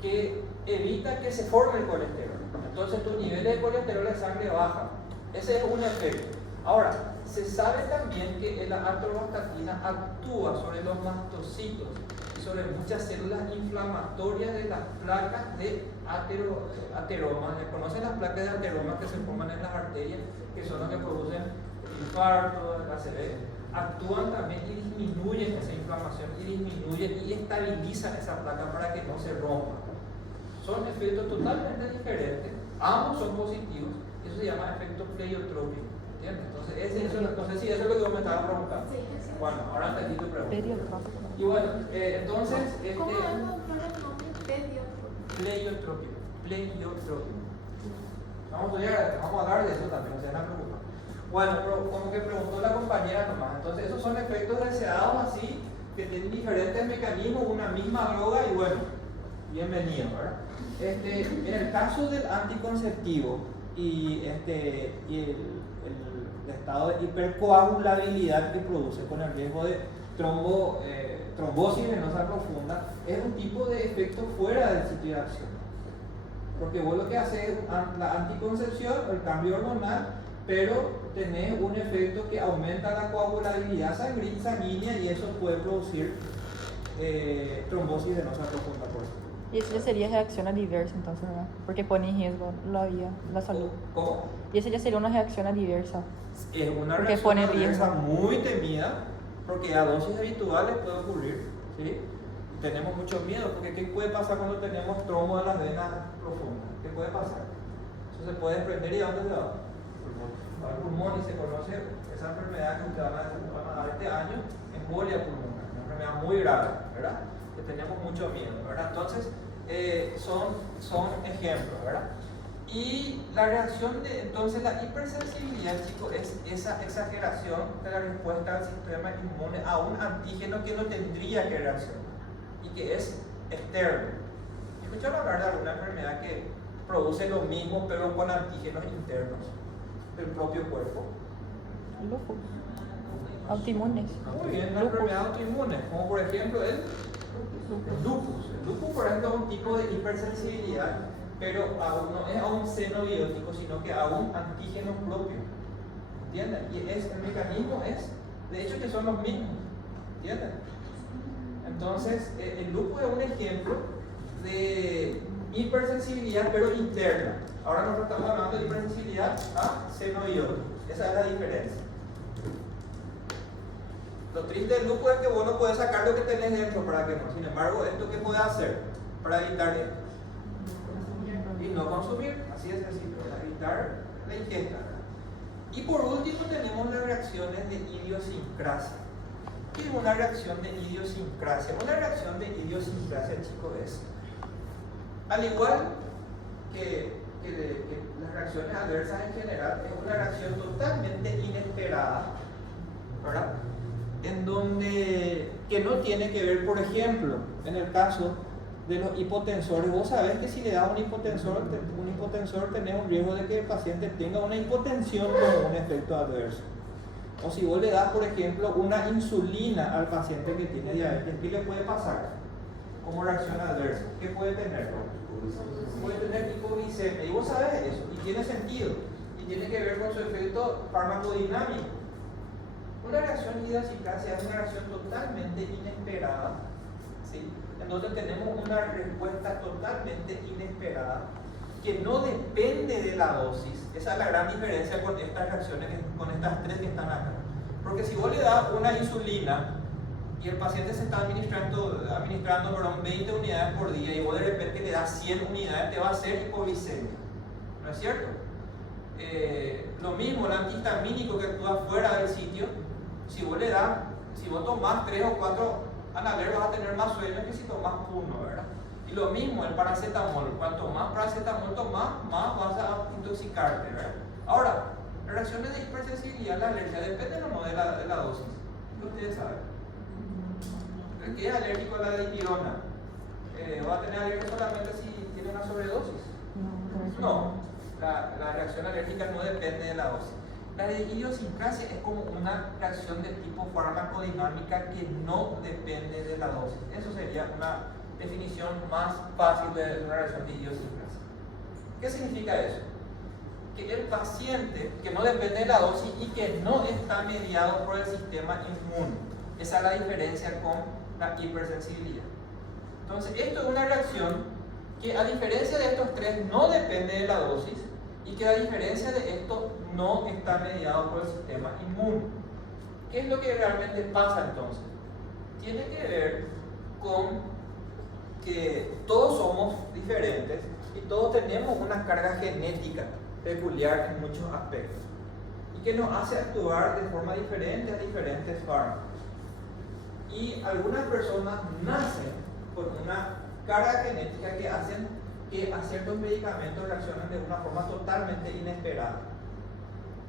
que evita que se forme el colesterol. Entonces tus niveles de colesterol en sangre bajan. Ese es un efecto. Ahora, se sabe también que la atorvastatina actúa sobre los mastocitos y sobre muchas células inflamatorias de las placas de ateromas. ¿Conocen las placas de ateromas que se forman en las arterias, que son las que producen infarto, la ACV? Actúan también y disminuyen esa inflamación y disminuyen y estabilizan esa placa para que no se rompa. Son efectos totalmente diferentes, ambos son positivos, eso se llama efecto pleiotrópico, ¿entiendes? Entonces, no sé si eso es lo que vos me estabas preguntando. Sí, sí. Bueno, ahora entendí tu pregunta. Periotrópico. Y bueno, entonces, ¿Cómo es el nombre? pleiotrópico. Vamos a hablar de eso también, no se van a preocupar. Bueno, pero como que preguntó la compañera nomás, entonces esos son efectos deseados así, que tienen diferentes mecanismos, una misma droga y bueno, bienvenido, ¿verdad? En el caso del anticonceptivo y el estado de hipercoagulabilidad que produce con el riesgo de trombosis venosa profunda, es un tipo de efecto fuera del sitio de acción. Porque vos lo que haces es la anticoncepción, el cambio hormonal, pero tenés un efecto que aumenta la coagulabilidad sanguínea y eso puede producir trombosis venosa profunda, por ejemplo. Y eso ya sería reacción adversa entonces, ¿verdad? Porque pone en riesgo la vida, la salud. ¿Cómo? Y eso ya sería una reacción adversa. Es una Porque reacción pone adversa riesgo. muy temida, porque a dosis habituales puede ocurrir, ¿sí? Tenemos mucho miedo, porque ¿qué puede pasar cuando tenemos trombo en las venas profundas? ¿Qué puede pasar? Eso se puede desprender y ¿a dónde se va? Al pulmón, y se conoce esa enfermedad que ustedes van a dar este año, embolia pulmonar, una enfermedad muy grave, ¿verdad? Que tenemos mucho miedo, ¿verdad? Entonces, son ejemplos, ¿verdad? Y la reacción entonces la hipersensibilidad, chicos, es esa exageración de la respuesta del sistema inmune a un antígeno que no tendría que reaccionar y que es externo. ¿Escucharon hablar de alguna enfermedad que produce lo mismo pero con antígenos internos del propio cuerpo? Lupus. Autoinmunes. Muy bien, una enfermedad autoinmune, como por ejemplo el lupus. El lupus, por ejemplo, es un tipo de hipersensibilidad, pero no es a un xenobiótico, sino que a un antígeno propio. ¿Entienden? Y el mecanismo es, de hecho, que son los mismos. ¿Entienden? Entonces, el lupus es un ejemplo de hipersensibilidad pero interna. Ahora nosotros estamos hablando de hipersensibilidad a seno iodo. Esa es la diferencia. Lo triste del lupus es que vos no podés sacar lo que tenés dentro para que no. Sin embargo, ¿esto qué puede hacer para evitar esto? Y no consumir, así es sencillo, para evitar la ingesta. Y por último tenemos las reacciones de idiosincrasia. ¿Qué es una reacción de idiosincrasia? Una reacción de idiosincrasia, chicos, es, al igual que las reacciones adversas en general, es una reacción totalmente inesperada, ¿verdad? En donde, que no tiene que ver, por ejemplo, en el caso de los hipotensores, vos sabés que si le das un hipotensor tenés un riesgo de que el paciente tenga una hipotensión como un efecto adverso. O si vos le das, por ejemplo, una insulina al paciente que tiene diabetes, ¿qué le puede pasar como reacción adversa? ¿Qué puede tener? Puede tener hipoglicemia, y vos sabés eso, y tiene sentido, y tiene que ver con su efecto farmacodinámico. Una reacción idiosincrasia es una reacción totalmente inesperada, ¿sí? En donde tenemos una respuesta totalmente inesperada que no depende de la dosis. Esa es la gran diferencia con estas reacciones, con estas tres que están acá. Porque si vos le das una insulina y el paciente se está administrando 20 unidades por día y vos de repente le das 100 unidades, te va a hacer hipoglicemia, ¿no es cierto? Lo mismo el antihistamínico que actúa fuera del sitio, si vos tomás 3 o 4 Analer vas a tener más sueño que si tomás uno, ¿verdad? Y lo mismo el paracetamol, cuanto más paracetamol tomás, más vas a intoxicarte, ¿verdad? Ahora, las reacciones de hipersensibilidad a la alergia dependen o no de la dosis. Ustedes saben. El que es alérgico a la dipirona va a tener alergia solamente si tiene una sobredosis. No, la reacción alérgica no depende de la dosis. La de idiosincrasia es como una reacción de tipo farmacodinámica que no depende de la dosis. Eso sería una definición más fácil de una reacción de idiosincrasia. ¿Qué significa eso? Que el paciente que no depende de la dosis y que no está mediado por el sistema inmune. Esa es la diferencia con la hipersensibilidad. Entonces, esto es una reacción que, a diferencia de estos tres, no depende de la dosis y que, a diferencia de esto, no está mediado por el sistema inmune. ¿Qué es lo que realmente pasa entonces? Tiene que ver con que todos somos diferentes y todos tenemos una carga genética peculiar en muchos aspectos y que nos hace actuar de forma diferente a diferentes fármacos. Y algunas personas nacen con una carga genética que hacen que a ciertos medicamentos reaccionen de una forma totalmente inesperada.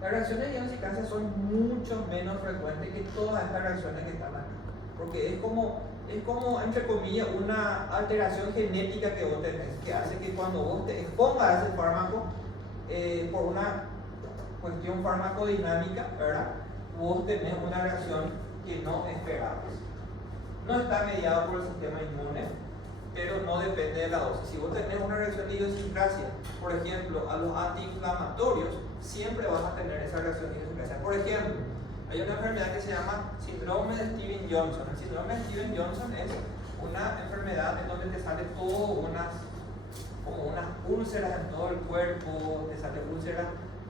Las reacciones idiosincrasias son mucho menos frecuentes que todas estas reacciones que están acá, porque es como, entre comillas, una alteración genética que vos tenés, que hace que cuando vos te expongas a ese fármaco, por una cuestión farmacodinámica, ¿verdad?, vos tenés una reacción que no esperabas. No está mediado por el sistema inmune, pero no depende de la dosis. Si vos tenés una reacción de idiosincrasia, por ejemplo, a los antiinflamatorios, siempre vas a tener esa reacción de idiosincrasia. Por ejemplo, hay una enfermedad que se llama síndrome de Stevens-Johnson. El síndrome de Stevens-Johnson es una enfermedad en donde te salen como unas úlceras en todo el cuerpo, te salen úlceras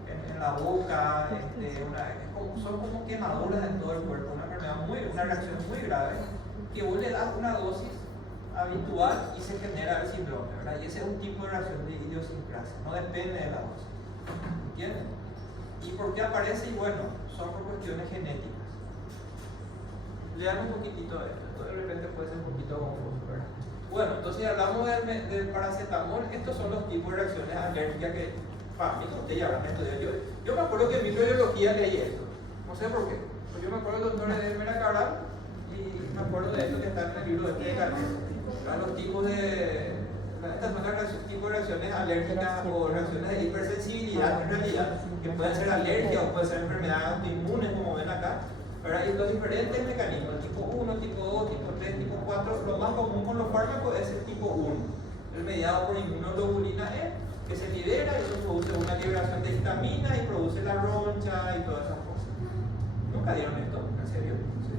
en la boca, son como quemaduras en todo el cuerpo. Una reacción muy grave, que vos le das una dosis habitual y se genera el síndrome, ¿verdad? Y ese es un tipo de reacción de idiosincrasia, no depende de la dosis. ¿Entienden? ¿Y por qué aparece? Y bueno, son por cuestiones genéticas. Lean un poquitito de esto, esto de repente puede ser un poquito confuso, ¿verdad? Bueno, entonces hablamos del paracetamol. Estos son los tipos de reacciones alérgicas que, para mí, usted ya habrán estudiado. Yo me acuerdo que en microbiología leí esto, no sé por qué. Yo me acuerdo del doctor Edmera Cabral y me acuerdo de esto que está en el libro de Carnet. Los tipos de estas son los tipos de reacciones alérgicas o reacciones de hipersensibilidad en realidad, que pueden ser alergia o pueden ser enfermedades autoinmunes, como ven acá, ¿verdad? Y los diferentes mecanismos, tipo 1, tipo 2, tipo 3, tipo 4, lo más común con los fármacos es el tipo 1, el mediado por inmunoglobulina E, que se libera y eso produce una liberación de histamina y produce la roncha y todas esas cosas. ¿Nunca dieron esto? ¿En serio? Sí.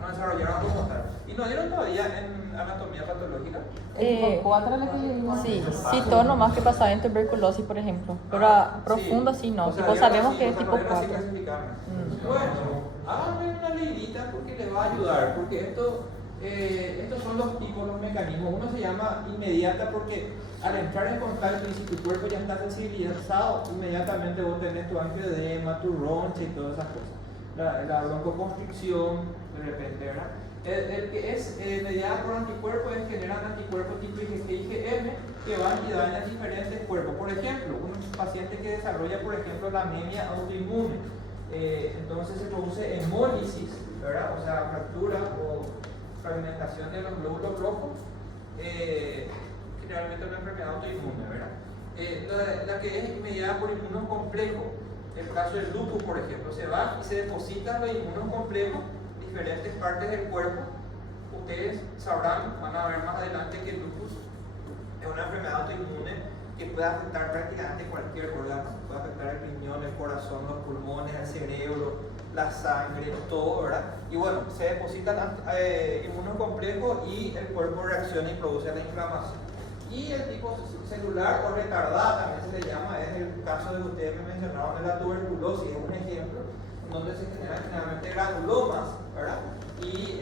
No desarrollaron como tal. ¿Y no dieron todavía en anatomía patológica? Eh, 4 la que yo digo. Sí, citó nomás que pasaba en tuberculosis, por ejemplo. Pero a profundo sí no. O sea, Tipo, ya sabemos así, que es o sea, tipo no era así 4. clasificarme. Mm. Bueno, háganme una leidita porque les va a ayudar, porque estos son los tipos, los mecanismos. Uno se llama inmediata porque al entrar en contacto y si tu cuerpo ya está sensibilizado, inmediatamente vos tenés tu angioedema, tu roncha y todas esas cosas. La broncoconstricción, de repente, ¿verdad? El que es mediada por anticuerpos es generan anticuerpos tipo IgM que van y dañan diferentes cuerpos. Por ejemplo, un paciente que desarrolla, por ejemplo, la anemia autoinmune, entonces se produce hemólisis, ¿verdad? O sea, fractura o fragmentación de los glóbulos rojos, generalmente una enfermedad autoinmune, ¿verdad? La que es mediada por inmunocomplejos, el caso del lupus, por ejemplo, se van y se depositan los inmunocomplejos en diferentes partes del cuerpo. Ustedes sabrán, van a ver más adelante que el lupus es una enfermedad autoinmune que puede afectar prácticamente cualquier órgano, puede afectar el riñón, el corazón, los pulmones, el cerebro, la sangre, todo, ¿verdad? Y bueno, se depositan inmunocomplejos y el cuerpo reacciona y produce la inflamación. Y el tipo celular o retardada también se le llama, es el caso de que ustedes me mencionaron de la tuberculosis, es un ejemplo, donde se generan generalmente granulomas, ¿verdad? Y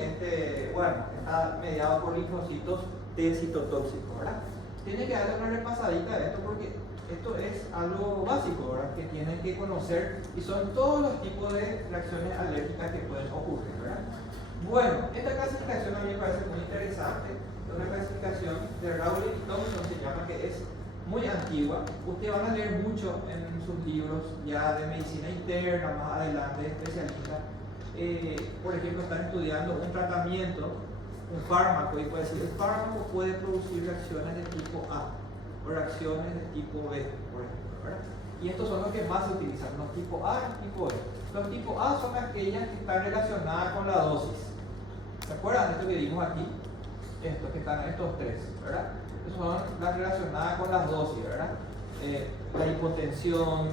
bueno, está mediado por linfocitos T citotóxicos, ¿verdad? Tiene que darle una repasadita a esto porque esto es algo básico, ¿verdad? Que tienen que conocer y son todos los tipos de reacciones alérgicas que pueden ocurrir, ¿verdad? Bueno, esta clasificación a mí me parece muy interesante, es una clasificación de Rowley y Thompson, se llama, que es muy antigua. Ustedes van a leer mucho en sus libros ya de medicina interna, más adelante, especialistas. Por ejemplo, están estudiando un tratamiento, un fármaco, y puede decir, el fármaco puede producir reacciones de tipo A o reacciones de tipo B, por ejemplo, ¿verdad? Y estos son los que más se utilizan, los tipo A y tipo B. Los tipo A son aquellas que están relacionadas con la dosis. ¿Se acuerdan de esto que vimos aquí? Estos que están, estos tres, ¿verdad? Estos son las relacionadas con las dosis, ¿verdad? La hipotensión,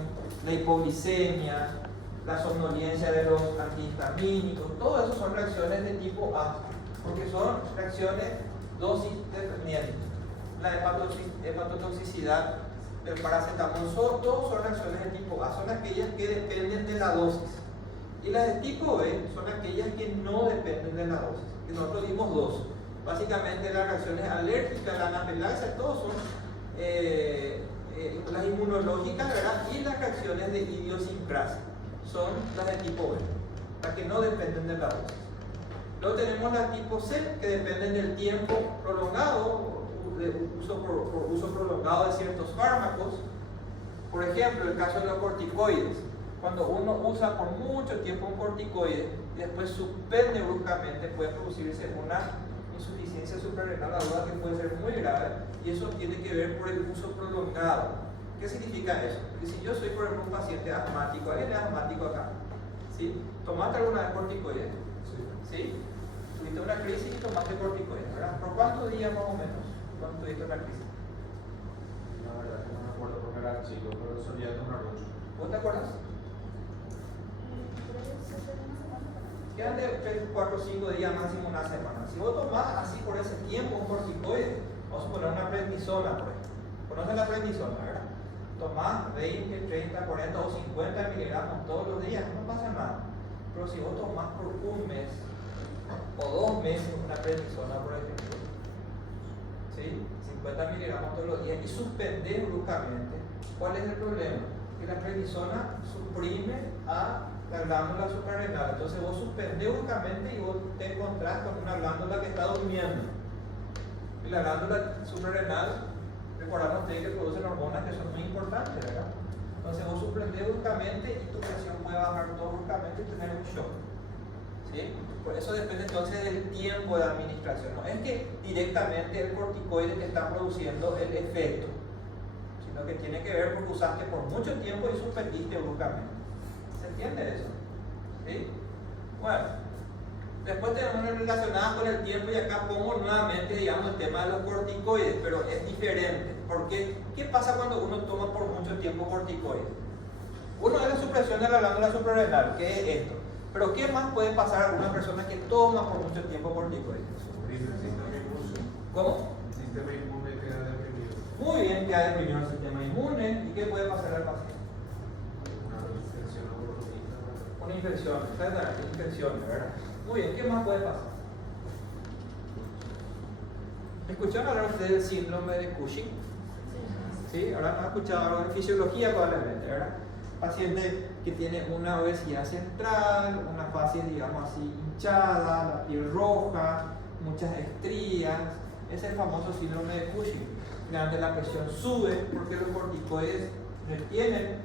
la hipoglicemia, la somnolencia de los antihistamínicos, todo eso son reacciones de tipo A, porque son reacciones dosis dependientes. La hepatotoxicidad del paracetamol, todos son reacciones de tipo A, son aquellas que dependen de la dosis. Y las de tipo B son aquellas que no dependen de la dosis, que nosotros dimos dos. Básicamente las reacciones alérgicas, la anafilaxia, todos son las inmunológicas, ¿verdad? Y las reacciones de idiosincrasia son las de tipo B, las que no dependen de la dosis. Luego tenemos la tipo C, que dependen del tiempo prolongado, de por uso prolongado de ciertos fármacos. Por ejemplo, el caso de los corticoides. Cuando uno usa por mucho tiempo un corticoide y después suspende bruscamente, puede producirse una insuficiencia suprarrenal aguda que puede ser muy grave, y eso tiene que ver por el uso prolongado. ¿Qué significa eso? Que si yo soy, por ejemplo, un paciente asmático, ¿alguien es asmático acá? ¿Sí? ¿Tomaste alguna vez corticoide? ¿Sí? Tuviste una crisis y tomaste corticoide, ¿verdad? ¿Por cuántos días más o menos cuando tuviste una crisis? La verdad que no me acuerdo porque era chico, pero solía tomar mucho. ¿Vos te acuerdas? Quedan de 3, 4, 5 días, máximo una semana. Si vos tomás así por ese tiempo un corticoide, vamos a poner una prednisona, por ejemplo. ¿Conocen la prednisona, verdad? Tomás 20, 30, 40 o 50 miligramos todos los días, no pasa nada. Pero si vos tomás por un mes o 2 meses una prednisona, por ejemplo, ¿sí? 50 miligramos todos los días y suspendés bruscamente, ¿cuál es el problema? Que la prednisona suprime a la glándula suprarrenal. Entonces vos suspendés bruscamente y vos te encontrás con una glándula que está durmiendo. Y la glándula suprarrenal, recordamos ustedes que producen hormonas que son muy importantes, ¿verdad? Entonces vos suspendés bruscamente y tu presión puede bajar todo bruscamente y tener un shock. ¿Sí? Por eso depende entonces del tiempo de administración. No es que directamente el corticoide te está produciendo el efecto, sino que tiene que ver porque usaste por mucho tiempo y suspendiste bruscamente. ¿Se entiende eso? ¿Sí? Bueno, después tenemos relacionadas con el tiempo y acá pongo nuevamente, digamos, el tema de los corticoides, pero es diferente. Porque, ¿qué pasa cuando uno toma por mucho tiempo corticoides? Uno es la supresión de la glándula suprarrenal, que es esto. Pero ¿qué más puede pasar a una persona que toma por mucho tiempo corticoides? ¿Cómo? sistema inmune queda deprimido. Muy bien, queda deprimido el sistema inmune. ¿Y qué puede pasar al paciente? Una infección oportunista. Una infección, exactamente, infección, ¿verdad? Muy bien, ¿qué más puede pasar? ¿Escucharon hablar ustedes del síndrome de Cushing? ¿Sí? Ahora han escuchado algo de fisiología probablemente, ¿verdad? Paciente que tiene una obesidad central, una fase, digamos así, hinchada, la piel roja, muchas estrías. Es el famoso síndrome de Cushing. Generalmente la presión sube porque los corticoides retienen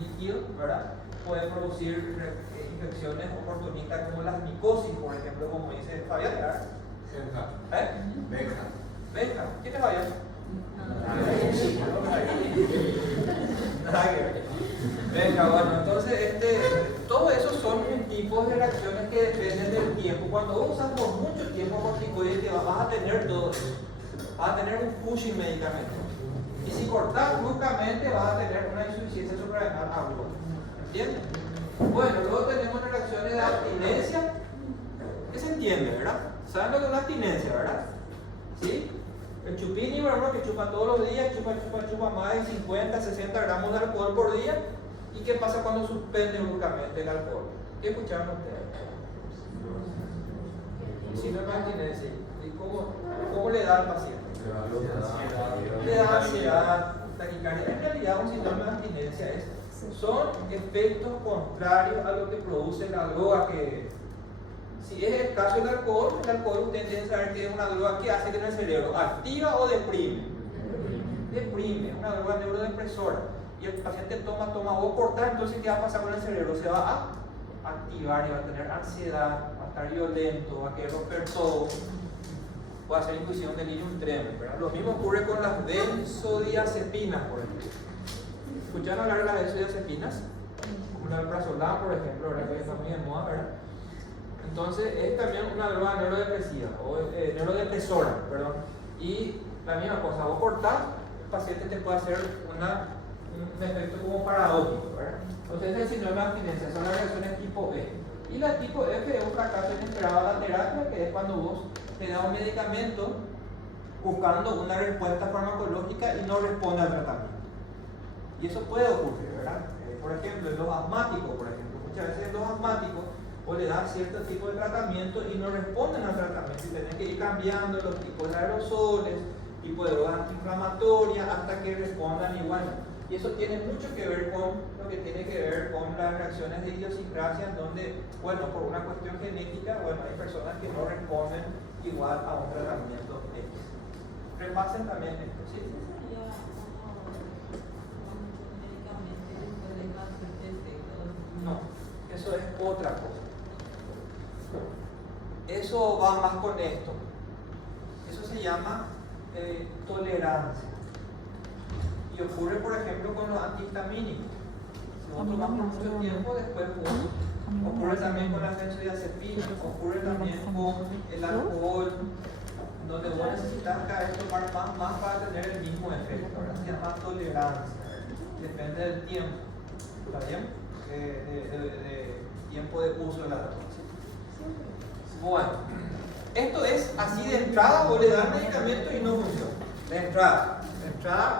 líquido, ¿verdad? Pueden producir infecciones oportunistas como las micosis, por ejemplo, como dice Fabián, ¿verdad? Benja. Venga, ¿quién es Fabián? Nada que ver. Venga, bueno, entonces todo eso son tipos de reacciones que dependen del tiempo. Cuando vos usas por mucho tiempo corticoides, vas a tener todo eso. Vas a tener un Cushing medicamento. Y si cortas bruscamente, vas a tener una insuficiencia suprarrenal aguda. ¿Entiendes? Bueno, luego tenemos reacciones de abstinencia. ¿Qué se entiende, verdad? ¿Saben lo que es una abstinencia, verdad? ¿Sí? El chupini, por ejemplo, que chupa todos los días, chupa más de 50, 60 gramos de alcohol por día. ¿Y qué pasa cuando suspende bruscamente el alcohol? ¿Qué escucharon ustedes? Si no es abstinencia, ¿y cómo le da al paciente? Le da ansiedad, taquicardia. En realidad, un síndrome de abstinencia son efectos contrarios a lo que produce la droga que si es el caso del alcohol, ustedes deben saber que es una droga que hace que en el cerebro activa o deprime. Deprime, es una droga neurodepresora. Y el paciente toma, vos cortás, entonces ¿qué va a pasar con el cerebro? Se va a activar y va a tener ansiedad, va a estar violento, va a querer romper todo, puede hacer inclusive un delirium tremens, ¿verdad? Lo mismo ocurre con las benzodiazepinas, por ejemplo. ¿Escucharon hablar de las benzodiazepinas? Como la alprazolam, por ejemplo, ¿verdad? Que está muy de moda, ¿verdad? Entonces es también una droga neurodepresiva, o neurodepresora, perdón. Y la misma cosa, vos cortás, el paciente te puede hacer un efecto como paradójico, ¿verdad? Entonces ese es el síndrome de abstinencia, son las reacciones tipo E. Y la tipo F es un fracaso inesperado a la terapia, que es cuando vos te das un medicamento buscando una respuesta farmacológica y no responde al tratamiento. Y eso puede ocurrir, ¿verdad? Por ejemplo, en los asmáticos, muchas veces en los asmáticos o le dan cierto tipo de tratamiento y no responden al tratamiento y tienen que ir cambiando los tipos de aerosoles, tipo de drogas antiinflamatorias hasta que respondan igual. Y eso tiene mucho que ver con lo que tiene que ver con las reacciones de idiosincrasia, en donde, bueno, por una cuestión genética, bueno, hay personas que no responden igual a un tratamiento X. Repasen también esto, ¿sí? No, eso es otra cosa. Eso va más con esto. Eso se llama tolerancia. Y ocurre, por ejemplo, con los antihistamínicos. Si vos tomas por mucho tiempo, después ocurre también con las benzodiazepinas, ocurre también con el alcohol, donde vos necesitas cada vez tomar más para tener el mismo efecto, ¿verdad? Se llama tolerancia, depende del tiempo, ¿está bien? De tiempo de uso de la droga. Bueno, esto es así de entrada, vos le das medicamento y no funciona. De entrada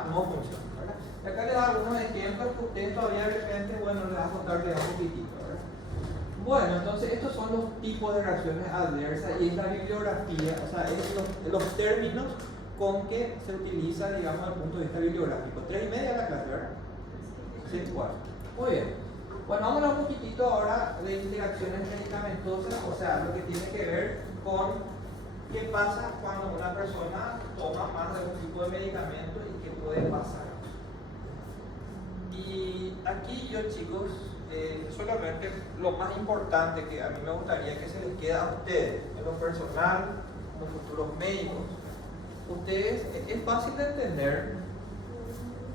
no funciona, ¿verdad? Y acá les doy algunos ejemplos que ustedes todavía de repente, bueno, les va a contar de un poquitito, ¿verdad? Bueno, entonces estos son los tipos de reacciones adversas y es la bibliografía, o sea, es los términos con que se utiliza, digamos, desde el punto de vista bibliográfico. 3:30 la clase, ¿verdad? 6:15. Muy bien. Bueno, vamos a hablar un poquitito ahora de interacciones medicamentosas, o sea, lo que tiene que ver con qué pasa cuando una persona toma más de un tipo de medicamento y qué puede pasar. Y aquí yo, chicos, solamente lo más importante que a mí me gustaría que se les quede a ustedes, en lo personal, como futuros médicos. Ustedes, es fácil de entender,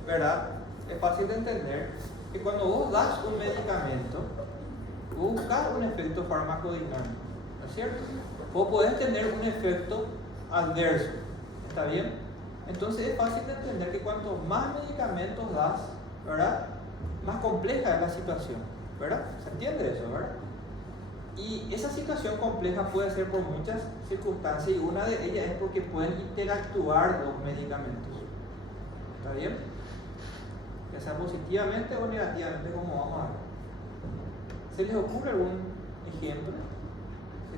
¿verdad? Es fácil de entender que cuando vos das un medicamento, vos buscas un efecto farmacodinámico, ¿no es cierto? Vos podés tener un efecto adverso, ¿está bien? Entonces es fácil de entender que cuanto más medicamentos das, ¿verdad? Más compleja es la situación, ¿verdad? ¿Se entiende eso, verdad? Y esa situación compleja puede ser por muchas circunstancias y una de ellas es porque pueden interactuar los medicamentos. ¿Está bien? Ya sea positivamente o negativamente, como vamos a ver. ¿Se les ocurre algún ejemplo de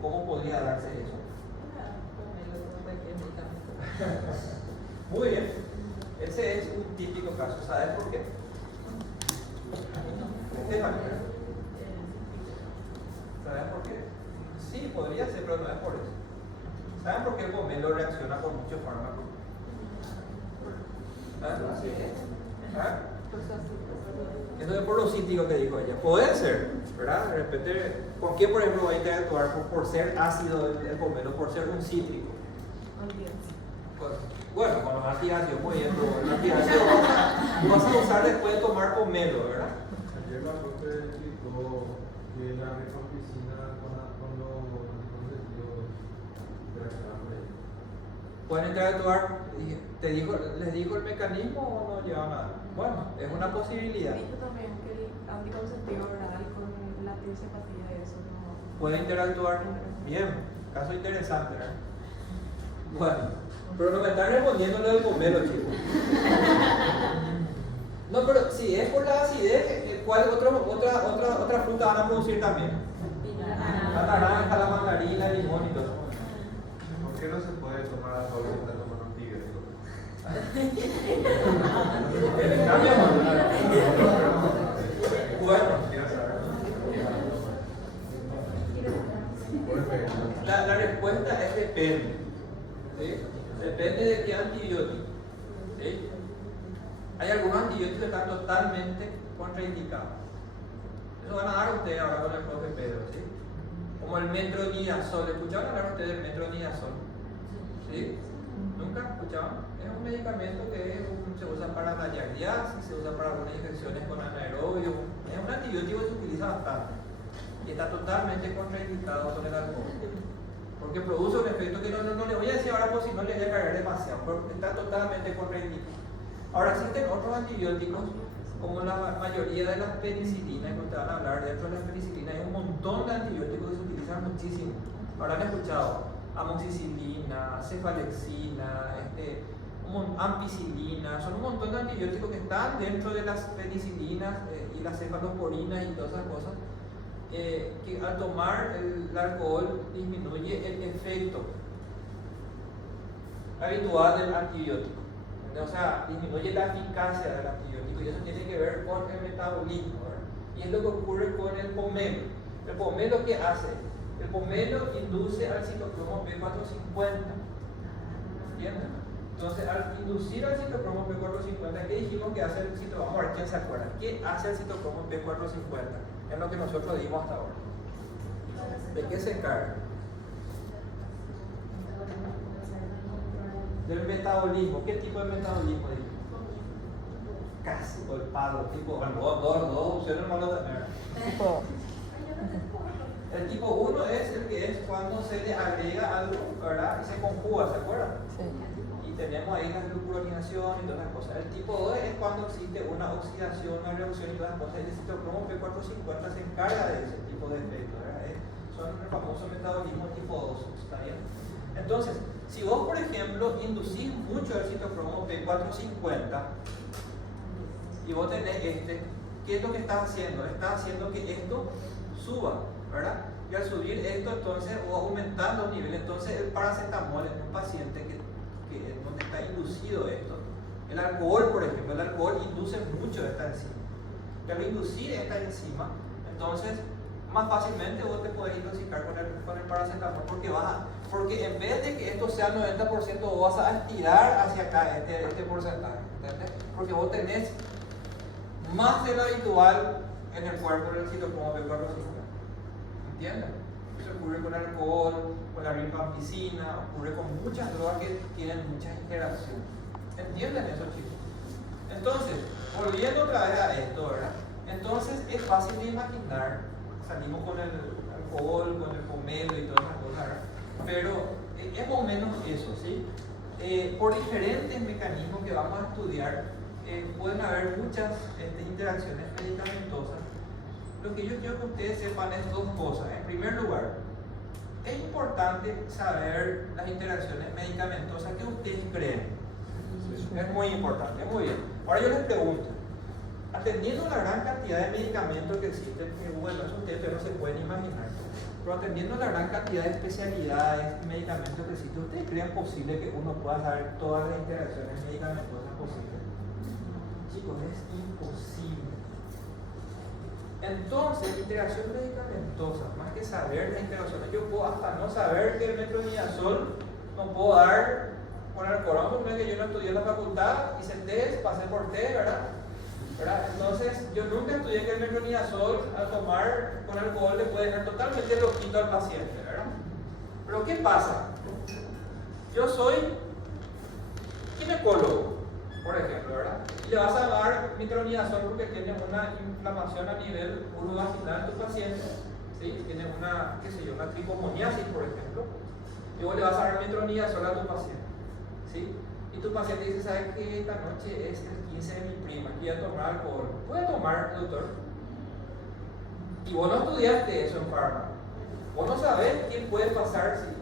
cómo podría darse eso? Muy bien. Ese es un típico caso. ¿Sabes por qué? ¿Saben por qué? Sí, podría ser, pero no es por eso. ¿Saben por qué el pomelo reacciona con muchos fármacos? ¿Ah? Eso es por lo cítrico que dijo ella. Puede ser, ¿verdad? De repente, ¿con qué, por ejemplo, va a interactuar por ser ácido el pomelo, por ser un cítrico? Bueno, con los antiácidos, muy bien, pero el antiácido vas a usar después de tomar pomelo, ¿verdad? Ayer la profe explicó que la rifampicina cuando pueden interactuar. ¿Les dijo el mecanismo o no lleva nada? Bueno, es una posibilidad. Dijo también que el anticonceptivo oral con la tirsepatía y eso no Puede interactuar. Bien, caso interesante, ¿verdad? Bueno, pero no me están respondiendo lo del pomelo, chicos. No, pero si es por la acidez, ¿cuál otra fruta van a producir también? La naranja, la mandarina, el limón y todo eso. ¿Por qué no se puede tomar a favor de tomar antibiótico? Bueno, Quiero saber. la respuesta es depende. ¿Sí? Depende de qué antibiótico. ¿Sí? Hay algunos antibióticos que están totalmente contraindicados. Eso van a dar ustedes ahora con el profe Pedro. ¿Sí? Como el metronidazol. ¿Escucharon hablar ustedes del metronidazol? ¿Sí? ¿Nunca escuchaban? Es un medicamento que se usa para la giardiasis, se usa para algunas infecciones con anaerobio. Es un antibiótico que se utiliza bastante y está totalmente contraindicado con el alcohol. Porque produce un efecto que no le voy a decir ahora, por si no le voy a cargar demasiado, pero está totalmente contraindicado. Ahora existen otros antibióticos, como la mayoría de las penicilinas, que ustedes van a hablar. Dentro de las penicilinas hay un montón de antibióticos que se utilizan muchísimo. Habrán escuchado amoxicilina, cefalexina, ampicilina. Son un montón de antibióticos que están dentro de las penicilinas y las cefalosporinas y todas esas cosas, que al tomar el alcohol disminuye el efecto habitual del antibiótico. O sea, disminuye la eficacia del antibiótico y eso tiene que ver con el metabolismo, ¿verdad? Y es lo que ocurre con el pomelo. ¿El pomelo qué hace? El pomelo induce al citocromo P450. ¿Entienden? Entonces, al inducir al citocromo P450, ¿qué dijimos que hace el citocromo? Vamos a ver quién se acuerda. ¿Qué hace el citocromo P450? Es lo que nosotros dimos hasta ahora. ¿De qué se encarga? Del metabolismo. ¿Qué tipo de metabolismo digo? Casi, o el palo, tipo, bueno, dos opciones más lo tener. Tipo, El tipo 1 es el que es cuando se le agrega algo, ¿verdad? Y se conjuga, ¿se acuerdan? sí. Y tenemos ahí la glucuronización y todas las cosas. El tipo 2 es cuando existe una oxidación, una reducción y todas las cosas. El citocromo P450 se encarga de ese tipo de efectos, ¿verdad? Son el famoso metabolismo tipo 2, ¿está bien? Entonces, si vos, por ejemplo, inducís mucho el citocromo P450 y vos tenés ¿qué es lo que estás haciendo? Estás haciendo que esto suba, ¿verdad? Y al subir esto, entonces, o aumentar los niveles, entonces el paracetamol en un paciente donde está inducido esto, el alcohol, por ejemplo, el alcohol induce mucho esta enzima. Y al inducir esta enzima, entonces, más fácilmente vos te podés intoxicar con el paracetamol porque en vez de que esto sea 90%, vos vas a estirar hacia acá este porcentaje, ¿entendés? Porque vos tenés más de lo habitual en el cuerpo del citocromo P450. ¿Entienden? Eso ocurre con el alcohol, con la rifampicina, ocurre con muchas drogas que tienen mucha interacción. ¿Entienden eso, chicos? Entonces, volviendo otra vez a esto, ¿verdad? Entonces es fácil de imaginar, salimos con el alcohol, con el pomelo y todas esas cosas, ¿verdad? Pero es más o menos eso, ¿sí? Por diferentes mecanismos que vamos a estudiar, pueden haber muchas interacciones medicamentosas lo que yo quiero que ustedes sepan es dos cosas. En primer lugar, es importante saber las interacciones medicamentosas que ustedes creen. Es muy importante, muy bien. Ahora yo les pregunto, atendiendo la gran cantidad de medicamentos que existen, que bueno, eso ustedes no se pueden imaginar, pero atendiendo la gran cantidad de especialidades y medicamentos que existen, ¿ustedes creen posible que uno pueda saber todas las interacciones medicamentosas posibles? Chicos, es imposible. Entonces, interacción medicamentosa, más que saber las interacciones, yo puedo hasta no saber que el metronidazol no puedo dar con alcohol, porque que yo no estudié en la facultad, hice test, pasé por test, ¿verdad? Entonces, yo nunca estudié que el metronidazol al tomar con alcohol le puede dejar totalmente loquito al paciente, ¿verdad? Pero ¿qué pasa? Yo soy ginecólogo, por ejemplo, ¿verdad? Y le vas a dar metronidazol porque tiene una inflamación a nivel urovaginal en tu paciente, ¿sí? Tiene una, qué sé yo, una tricomoniasis, por ejemplo, y vos le vas a dar metronidazol a tu paciente, ¿sí? Y tu paciente dice, ¿sabes qué? Esta noche es el 15 de mi prima, quiero tomar alcohol. ¿Puede tomar, doctor? Y vos no estudiaste eso en farma. Vos no sabés qué puede pasar si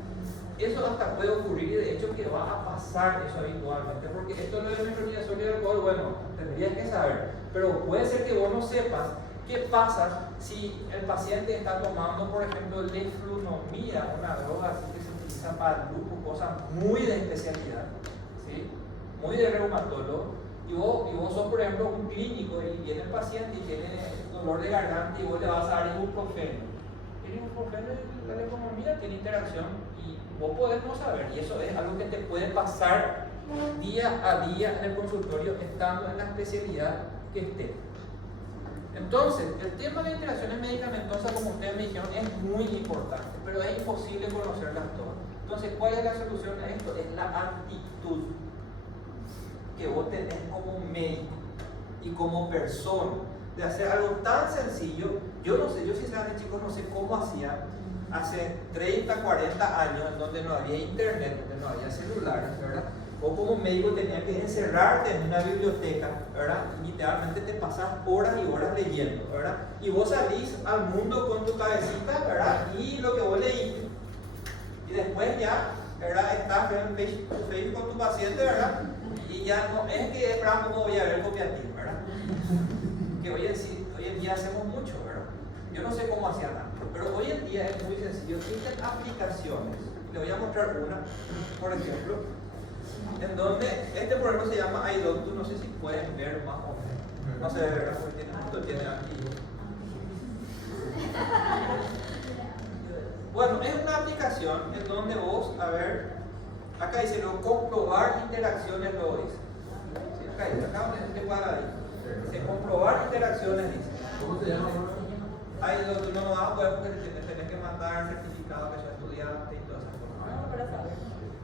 eso hasta puede ocurrir, y de hecho que va a pasar eso habitualmente, porque esto no es metronidazol y alcohol, bueno, tendrías que saber, pero puede ser que vos no sepas qué pasa si el paciente está tomando, por ejemplo, leflunomida, una droga así que se utiliza para el lupus, cosas muy de especialidad, ¿sí? Muy de reumatólogo, y vos sos, por ejemplo, un clínico y viene el paciente y tiene dolor de garganta y vos le vas a dar ibuprofeno. El ibuprofeno y la leflunomida tiene interacción y vos podés no saber, y eso es algo que te puede pasar día a día en el consultorio estando en la especialidad que esté. Entonces, el tema de interacciones medicamentosas, como ustedes me dijeron, es muy importante, pero es imposible conocerlas todas. Entonces, ¿cuál es la solución a esto? Es la actitud que vos tenés como médico y como persona de hacer algo tan sencillo. Yo no sé, yo sinceramente, chicos, no sé cómo hacía hace 30, 40 años, en donde no había internet, donde no había celulares, ¿verdad? O como médico tenías que encerrarte en una biblioteca, ¿verdad? Y literalmente te pasas horas y horas leyendo, ¿verdad? Y vos salís al mundo con tu cabecita, ¿verdad? Y lo que vos leíste. Y después ya, ¿verdad? Estás en Facebook con tu paciente, ¿verdad? Y ya no es que espera cómo voy a ver copiativo, ¿verdad? Que hoy en día hacemos mucho, ¿verdad? Yo no sé cómo hacían antes, pero hoy en día es muy sencillo. Existen aplicaciones, le voy a mostrar una, por ejemplo, en donde, por ejemplo se llama iDoctor, no sé si pueden ver más o menos, no sé, ¿verdad? Porque esto tiene aquí. Bueno, es una aplicación en donde vos, a ver, acá dice, comprobar interacciones, lo dice. ¿Sí? Acá dice, acá donde este cuadradito. Dice, comprobar interacciones, dice. ¿Cómo se llama? iDoctor no vas a poder porque tenés que mandar certificado que sos estudiante y todas esas cosas. Ah, para saber.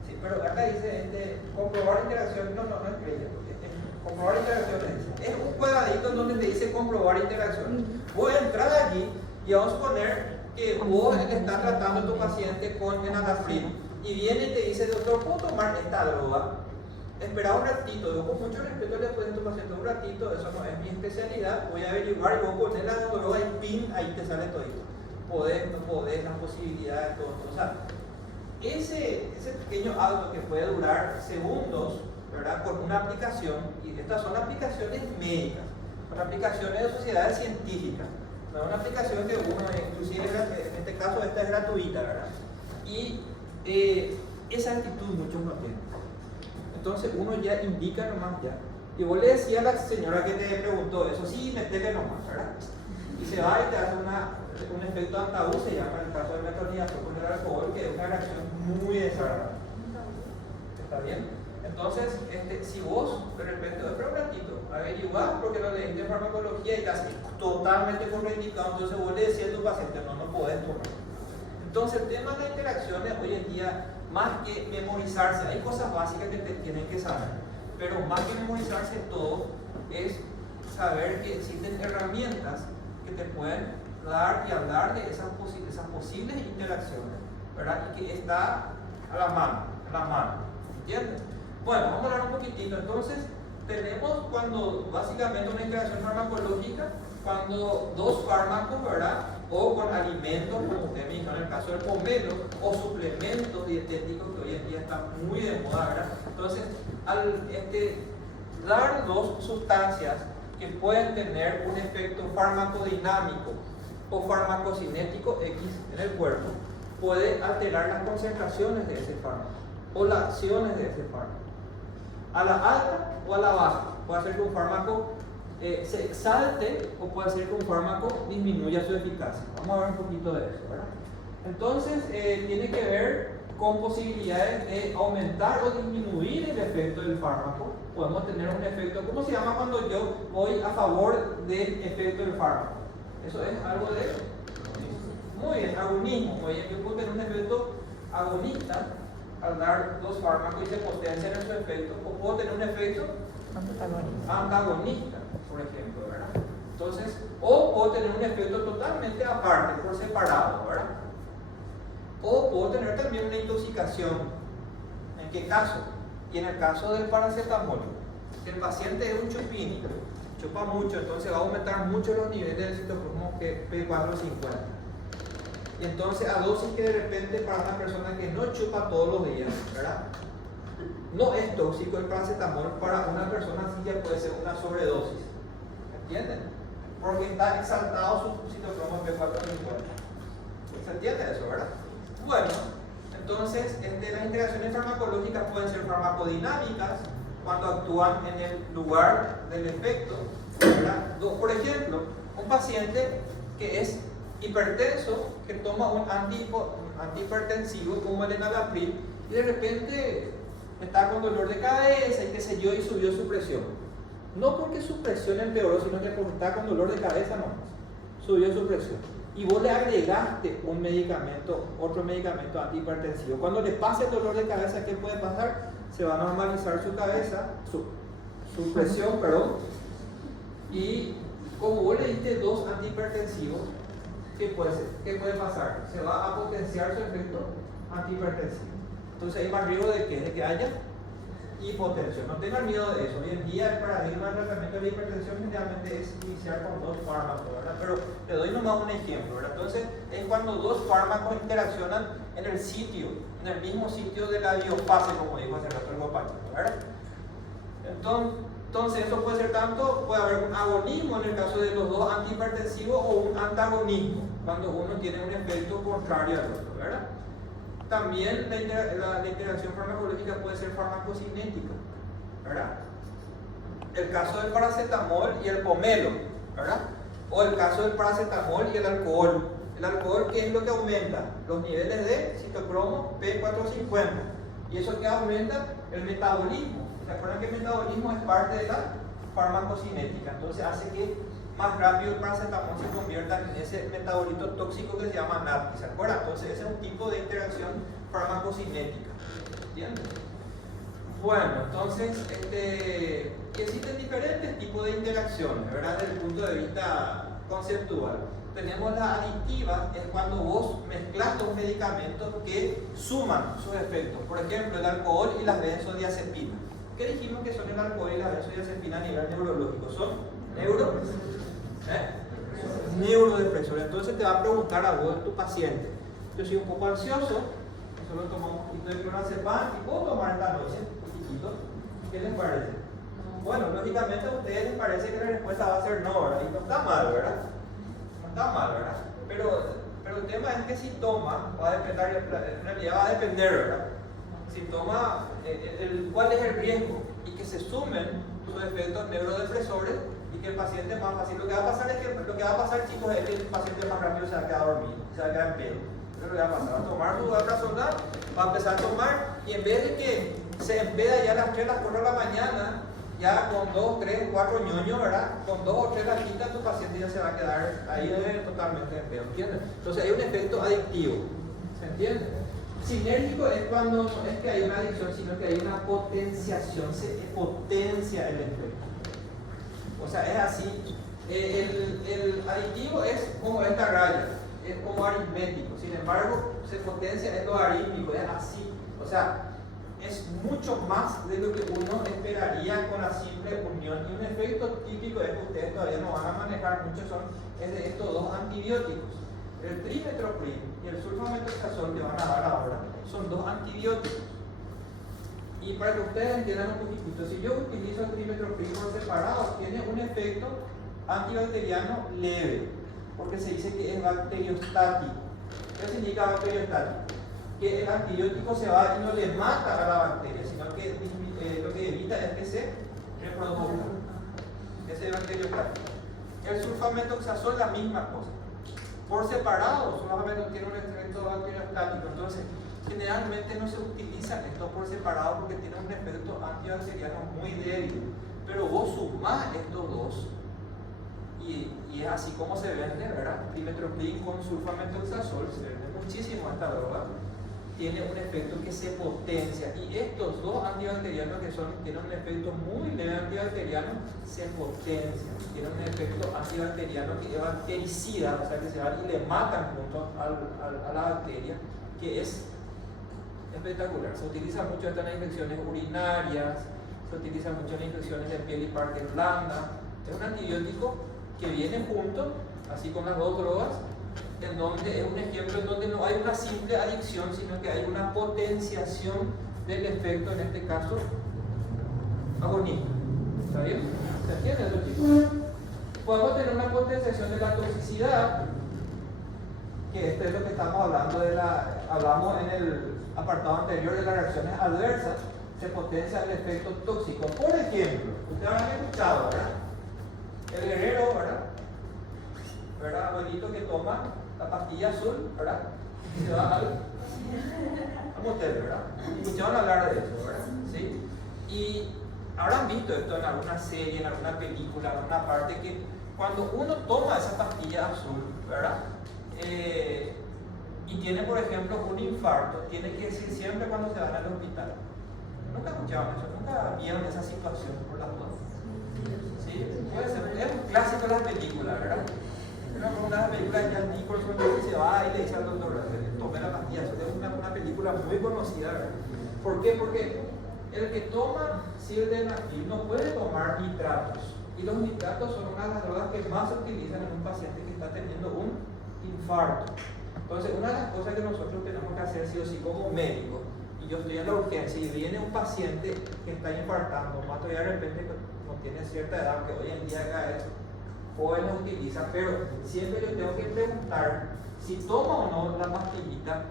Sí, pero acá dice, comprobar interacciones, no es creíble. Comprobar interacciones. Es un cuadradito en donde te dice comprobar interacciones. Vos entras allí y vamos a suponer que vos estás tratando a tu paciente con enalapril y viene y te dice, doctor, ¿puedo tomar esta droga? Espera un ratito, yo con mucho respeto le puedo decir a tu paciente un ratito, eso no es mi especialidad, voy a averiguar y vos pones la droga y pin, ahí te sale todito. Podés, no podés, las posibilidades, todo. O sea, ese pequeño auto que puede durar segundos, ¿verdad? Con una aplicación, y estas son aplicaciones médicas, son aplicaciones de sociedades científicas, no es una aplicación que uno, inclusive en este caso esta es gratuita, ¿verdad? Y esa actitud muchos no tienen. Entonces uno ya indica nomás ya. Y vos le decías a la señora que te preguntó eso, sí, metele nomás, ¿verdad? Y se va y te hace un efecto altavoz, se llama en el caso de metronidazol con el alcohol, que es una reacción muy desagradable. ¿Está bien? Entonces, si vos de repente, espera un ratito, averiguás porque lo leíste en farmacología y casi totalmente contraindicado, entonces vos le decías a tu paciente, no podés tomar. Entonces, el tema de las interacciones hoy en día, más que memorizarse, hay cosas básicas que te tienen que saber, pero más que memorizarse todo, es saber que existen herramientas que te pueden dar y hablar de esas posibles interacciones, ¿verdad? Y que está a la mano, ¿entiendes? Bueno, vamos a hablar un poquitito. Entonces, tenemos cuando básicamente una interacción farmacológica, cuando dos fármacos, ¿verdad? O con alimentos, como usted me dijo en el caso del pomelo, o suplementos dietéticos que hoy en día están muy de moda, ¿verdad? Entonces, al dar dos sustancias que pueden tener un efecto farmacodinámico o farmacocinético X en el cuerpo, puede alterar las concentraciones de ese fármaco o las acciones de ese fármaco, a la alta o a la baja. Puede hacer que un fármaco se exalte o puede hacer que un fármaco disminuya su eficacia. Vamos a ver un poquito de eso, ¿verdad? Entonces, tiene que ver con posibilidades de aumentar o disminuir el efecto del fármaco. Podemos tener un efecto, ¿cómo se llama cuando yo voy a favor del efecto del fármaco? Eso es algo de, muy bien, agonismo. Oye, yo puedo tener un efecto agonista al dar dos fármacos y se potencian en su efecto, o puedo tener un efecto antagonista, por ejemplo, ¿verdad? Entonces, o puedo tener un efecto totalmente aparte, por separado, ¿verdad? O puedo tener también una intoxicación. ¿En qué caso? Y en el caso del paracetamol, si el paciente es un chupín, chupa mucho, entonces va a aumentar mucho los niveles del citocromo P450. Y entonces a dosis que de repente para una persona que no chupa todos los días, ¿verdad? No es tóxico el paracetamol, para una persona así ya puede ser una sobredosis. ¿Entienden? Porque está exaltado su citocromo P450. ¿Se entiende eso, verdad? Bueno, entonces las interacciones farmacológicas pueden ser farmacodinámicas cuando actúan en el lugar del efecto, ¿verdad? Por ejemplo, un paciente que es hipertenso, que toma un antihipertensivo como el enalapril y de repente está con dolor de cabeza y qué sé yo, y subió su presión. No porque su presión empeoró, sino que porque está con dolor de cabeza nomás, subió su presión. Y vos le agregaste un medicamento, otro medicamento antihipertensivo. Cuando le pase el dolor de cabeza, ¿qué puede pasar? Se va a normalizar su cabeza, su presión, perdón. Y como vos le diste dos antihipertensivos, ¿qué puede pasar? Se va a potenciar su efecto antihipertensivo. Entonces hay más riesgo de que haya hipotensión. No tengan miedo de eso. Hoy en día el paradigma del tratamiento de la hipertensión generalmente es iniciar con dos fármacos, ¿verdad? Pero te doy nomás un ejemplo, ¿verdad? Entonces es cuando dos fármacos interaccionan en el sitio, en el mismo sitio de la biofase, como dijo hace rato el compañero, ¿verdad? Entonces eso puede ser tanto, puede haber un agonismo en el caso de los dos antihipertensivos o un antagonismo, cuando uno tiene un efecto contrario al otro, ¿verdad? También la interacción farmacológica puede ser farmacocinética, ¿verdad? El caso del paracetamol y el pomelo, ¿verdad? O el caso del paracetamol y el alcohol. El alcohol, ¿qué es lo que aumenta? Los niveles de citocromo P450. ¿Y eso qué aumenta? El metabolismo. ¿Se acuerdan que el metabolismo es parte de la farmacocinética? Entonces hace que más rápido el paracetamol se convierta en ese metabolito tóxico que se llama NAD. ¿Se acuerdan? Entonces ese es un tipo de interacción farmacocinética. ¿Entienden? Bueno, entonces existen diferentes tipos de interacciones, ¿verdad? Desde el punto de vista conceptual. Tenemos las adictivas, es cuando vos mezclas dos medicamentos que suman sus efectos. Por ejemplo, el alcohol y las benzodiazepinas. ¿Qué dijimos que son el alcohol y la benzodiazepina a nivel neurológico? Son neurodepresores. Entonces te va a preguntar a vos, tu paciente: yo soy un poco ansioso, solo tomo un poquito de clonazepam y puedo tomar esta noche un poquitito. ¿Qué les parece? Bueno, lógicamente a ustedes les parece que la respuesta va a ser no, ¿verdad? Y no está mal, ¿verdad? No está mal, ¿verdad? Pero el tema es que si toma, va a depender, en realidad va a depender, ¿verdad? Si toma, cuál es el riesgo, y que se sumen sus efectos neurodepresores y que el paciente más fácil. Lo que va a pasar, chicos, es que el paciente más rápido se va a quedar dormido, se va a quedar en pedo. Eso es lo que va a pasar. Va a tomar su abrazonal, va a empezar a tomar, y en vez de que se empeda ya a las 3, las 4 de la mañana, ya con 2, 3, 4 ñoños, ¿verdad? Con 2 o 3 latitas, tu paciente ya se va a quedar ahí totalmente en pedo, ¿entiendes? Entonces hay un efecto adictivo, ¿se entiende? Sinérgico es cuando no es que hay una adicción, sino que hay una potenciación, se potencia el efecto. O sea, es así. El aditivo es como esta raya, es como aritmético. Sin embargo, se potencia, es logarítmico, es así. O sea, es mucho más de lo que uno esperaría con la simple unión. Y un efecto típico es que ustedes todavía no van a manejar mucho, es de estos dos antibióticos. El trimethoprim y el sulfamethoxazol que van a dar ahora son dos antibióticos. Y para que ustedes entiendan un poquitito, si yo utilizo el trimethoprim por separado, tiene un efecto antibacteriano leve, porque se dice que es bacteriostático. ¿Qué significa bacteriostático? Que el antibiótico se va y no le mata a la bacteria, sino que lo que evita es que se reproduzca. Ese es bacteriostático. El sulfamethoxazol, la misma cosa. Por separado, sulfamethoxazol tiene un efecto bacteriostático, entonces generalmente no se utilizan estos por separado porque tienen un efecto antibacteriano muy débil. Pero vos sumás estos dos y es así como se vende, ¿verdad? Trimethoprim con sulfamethoxazol, se vende muchísimo esta droga. Tiene un efecto que se potencia, y estos dos antibacterianos que tienen un efecto muy leve antibacteriano se potencian, tienen un efecto antibacteriano que es bactericida, o sea que se van y le matan junto a la bacteria, que es espectacular. Se utiliza mucho esto en las infecciones urinarias, se utiliza mucho en infecciones de piel y partes blandas. Es un antibiótico que viene junto, así con las dos drogas, en donde es un ejemplo en donde no hay una simple adicción, sino que hay una potenciación del efecto, en este caso, agonista. ¿Está bien? ¿Se entiende eso, chicos? Podemos tener una potenciación de la toxicidad, que esto es lo que estamos hablando hablamos en el apartado anterior de las reacciones adversas. Se potencia el efecto tóxico. Por ejemplo, ustedes han escuchado, ¿verdad? El guerrero, ¿verdad? Abuelito que toma la pastilla azul, ¿verdad? Y se va al motel, ¿verdad? Escucharon hablar de eso, ¿verdad? ¿Sí? Y habrán visto esto en alguna serie, en alguna película, en alguna parte, que cuando uno toma esa pastilla azul, ¿verdad? Y tiene, por ejemplo, un infarto, tiene que decir siempre cuando se van al hospital. Nunca escucharon eso, nunca vieron esa situación por las dos. ¿Sí? Puede ser, es un clásico de las películas, ¿verdad? Una de las películas de Jack Nicholson que se va y le dice al doctor, tome la pastilla. Es una película muy conocida, ¿verdad? ¿Por qué? Porque el que toma sildenafil no puede tomar nitratos. Y los nitratos son una de las drogas que más se utilizan en un paciente que está teniendo un infarto. Entonces, una de las cosas que nosotros tenemos que hacer sí o sí como médicos, y yo estoy en la urgencia y viene un paciente que está infartando, más todavía de repente no tiene cierta edad, que hoy en día acá es jóvenes utilizan, pero siempre les tengo que preguntar si toma o no la pastillita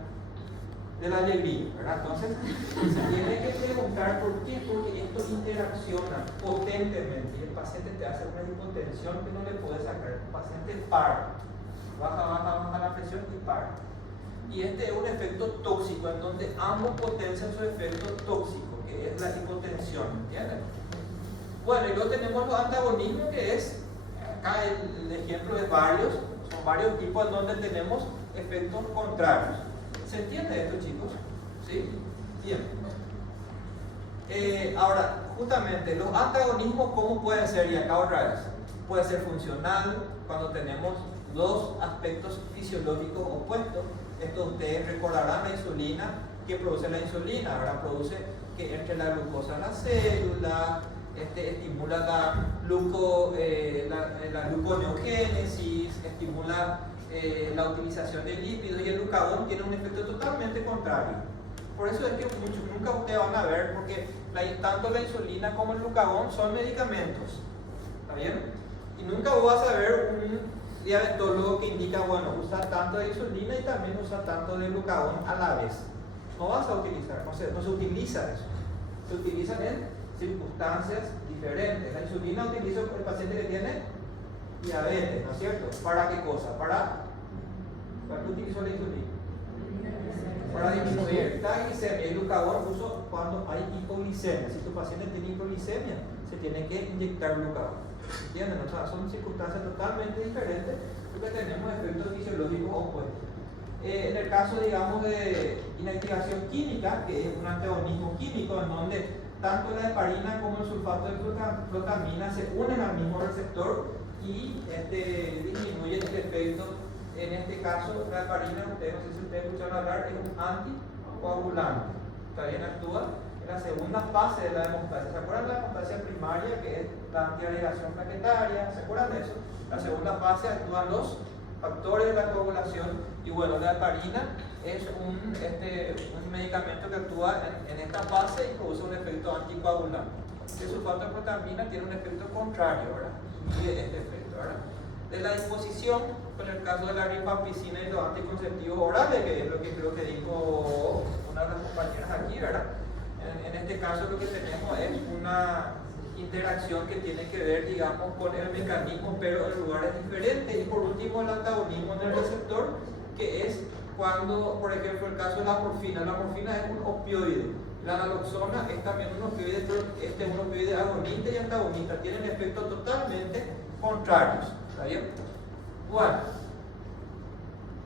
de la alegría, ¿verdad? Entonces, se tiene que preguntar por qué, porque esto interacciona potentemente y el paciente te hace una hipotensión que no le puede sacar. El paciente para, baja la presión y para. Y este es un efecto tóxico en donde ambos potencian su efecto tóxico, que es la hipotensión, ¿entienden? Bueno, y luego tenemos los antagonismos, que es, acá el ejemplo de varios, son varios tipos en donde tenemos efectos contrarios. ¿Se entiende esto, chicos? ¿Sí? Bien. Ahora, justamente, los antagonismos, ¿cómo pueden ser? Y acá otra vez, puede ser funcional, cuando tenemos dos aspectos fisiológicos opuestos. Esto ustedes recordarán la insulina, que produce la insulina, ¿verdad? Produce que entre la glucosa en la célula, estimula la gluconeogénesis, estimula la utilización de lípidos, y el glucagón tiene un efecto totalmente contrario. Por eso es que nunca ustedes van a ver, porque tanto la insulina como el glucagón son medicamentos, ¿está bien? Y nunca vas a ver un diabetólogo que indica, bueno, usa tanto de insulina y también usa tanto de glucagón a la vez. No vas a utilizar, no se utiliza eso. Se utilizan en circunstancias diferentes. La insulina utiliza el paciente que tiene diabetes, ¿no es cierto? ¿Para qué cosa? ¿Para qué utilizo la insulina? Para disminuir la glicemia. El glucagón uso cuando hay hipoglicemia. Si tu paciente tiene hipoglicemia, se tiene que inyectar glucagón. ¿Entienden? O sea, son circunstancias totalmente diferentes porque tenemos efectos fisiológicos opuestos. En el caso, digamos, de inactivación química, que es un antagonismo químico en donde tanto la heparina como el sulfato de glutamina se unen al mismo receptor y disminuyen el efecto. En este caso, la heparina, no sé si ustedes escucharon hablar, es un anticoagulante. También actúa en la segunda fase de la hemostasia. ¿Se acuerdan de la hemostasia primaria, que es la antiagregación plaquetaria? ¿Se acuerdan de eso? La segunda fase actúan los factores de la coagulación, y bueno, la heparina es un medicamento que actúa en esta fase y produce un efecto anticoagulante. El sulfato de protamina tiene un efecto contrario, ¿verdad? Y este efecto, ¿verdad? De la disposición, en el caso de la rifampicina y los anticonceptivos orales, que es lo que creo que dijo una de las compañeras aquí, ¿verdad? En este caso lo que tenemos es una interacción que tiene que ver, digamos, con el mecanismo, pero en lugares diferentes. Y por último, el antagonismo en el receptor, que es cuando, por ejemplo, el caso de la morfina. La morfina es un opioide. La naloxona es también un opioide, pero este es un opioide agonista y antagonista. Tienen efectos totalmente contrarios. ¿Está bien? Bueno,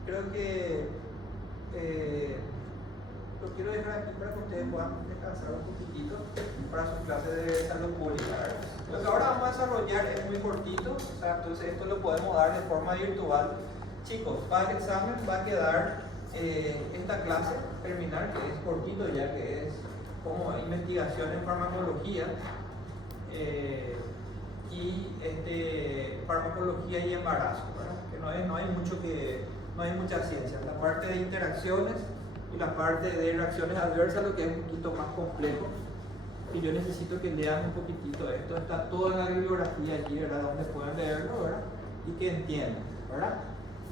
creo que lo quiero dejar aquí para que ustedes puedan descansar un poquitito para su clase de salud pública, ¿verdad? Lo que ahora vamos a desarrollar es muy cortito, o sea, entonces esto lo podemos dar de forma virtual. Chicos, para el examen va a quedar esta clase terminar, que es cortito ya, que es como investigación en farmacología y farmacología y embarazo, ¿verdad? Que no hay mucha ciencia. La parte de interacciones y la parte de reacciones adversas, lo que es un poquito más complejo, y yo necesito que lean un poquitito esto. Está toda la bibliografía allí, ¿verdad? Donde pueden leerlo, ¿verdad? Y que entiendan, ¿verdad?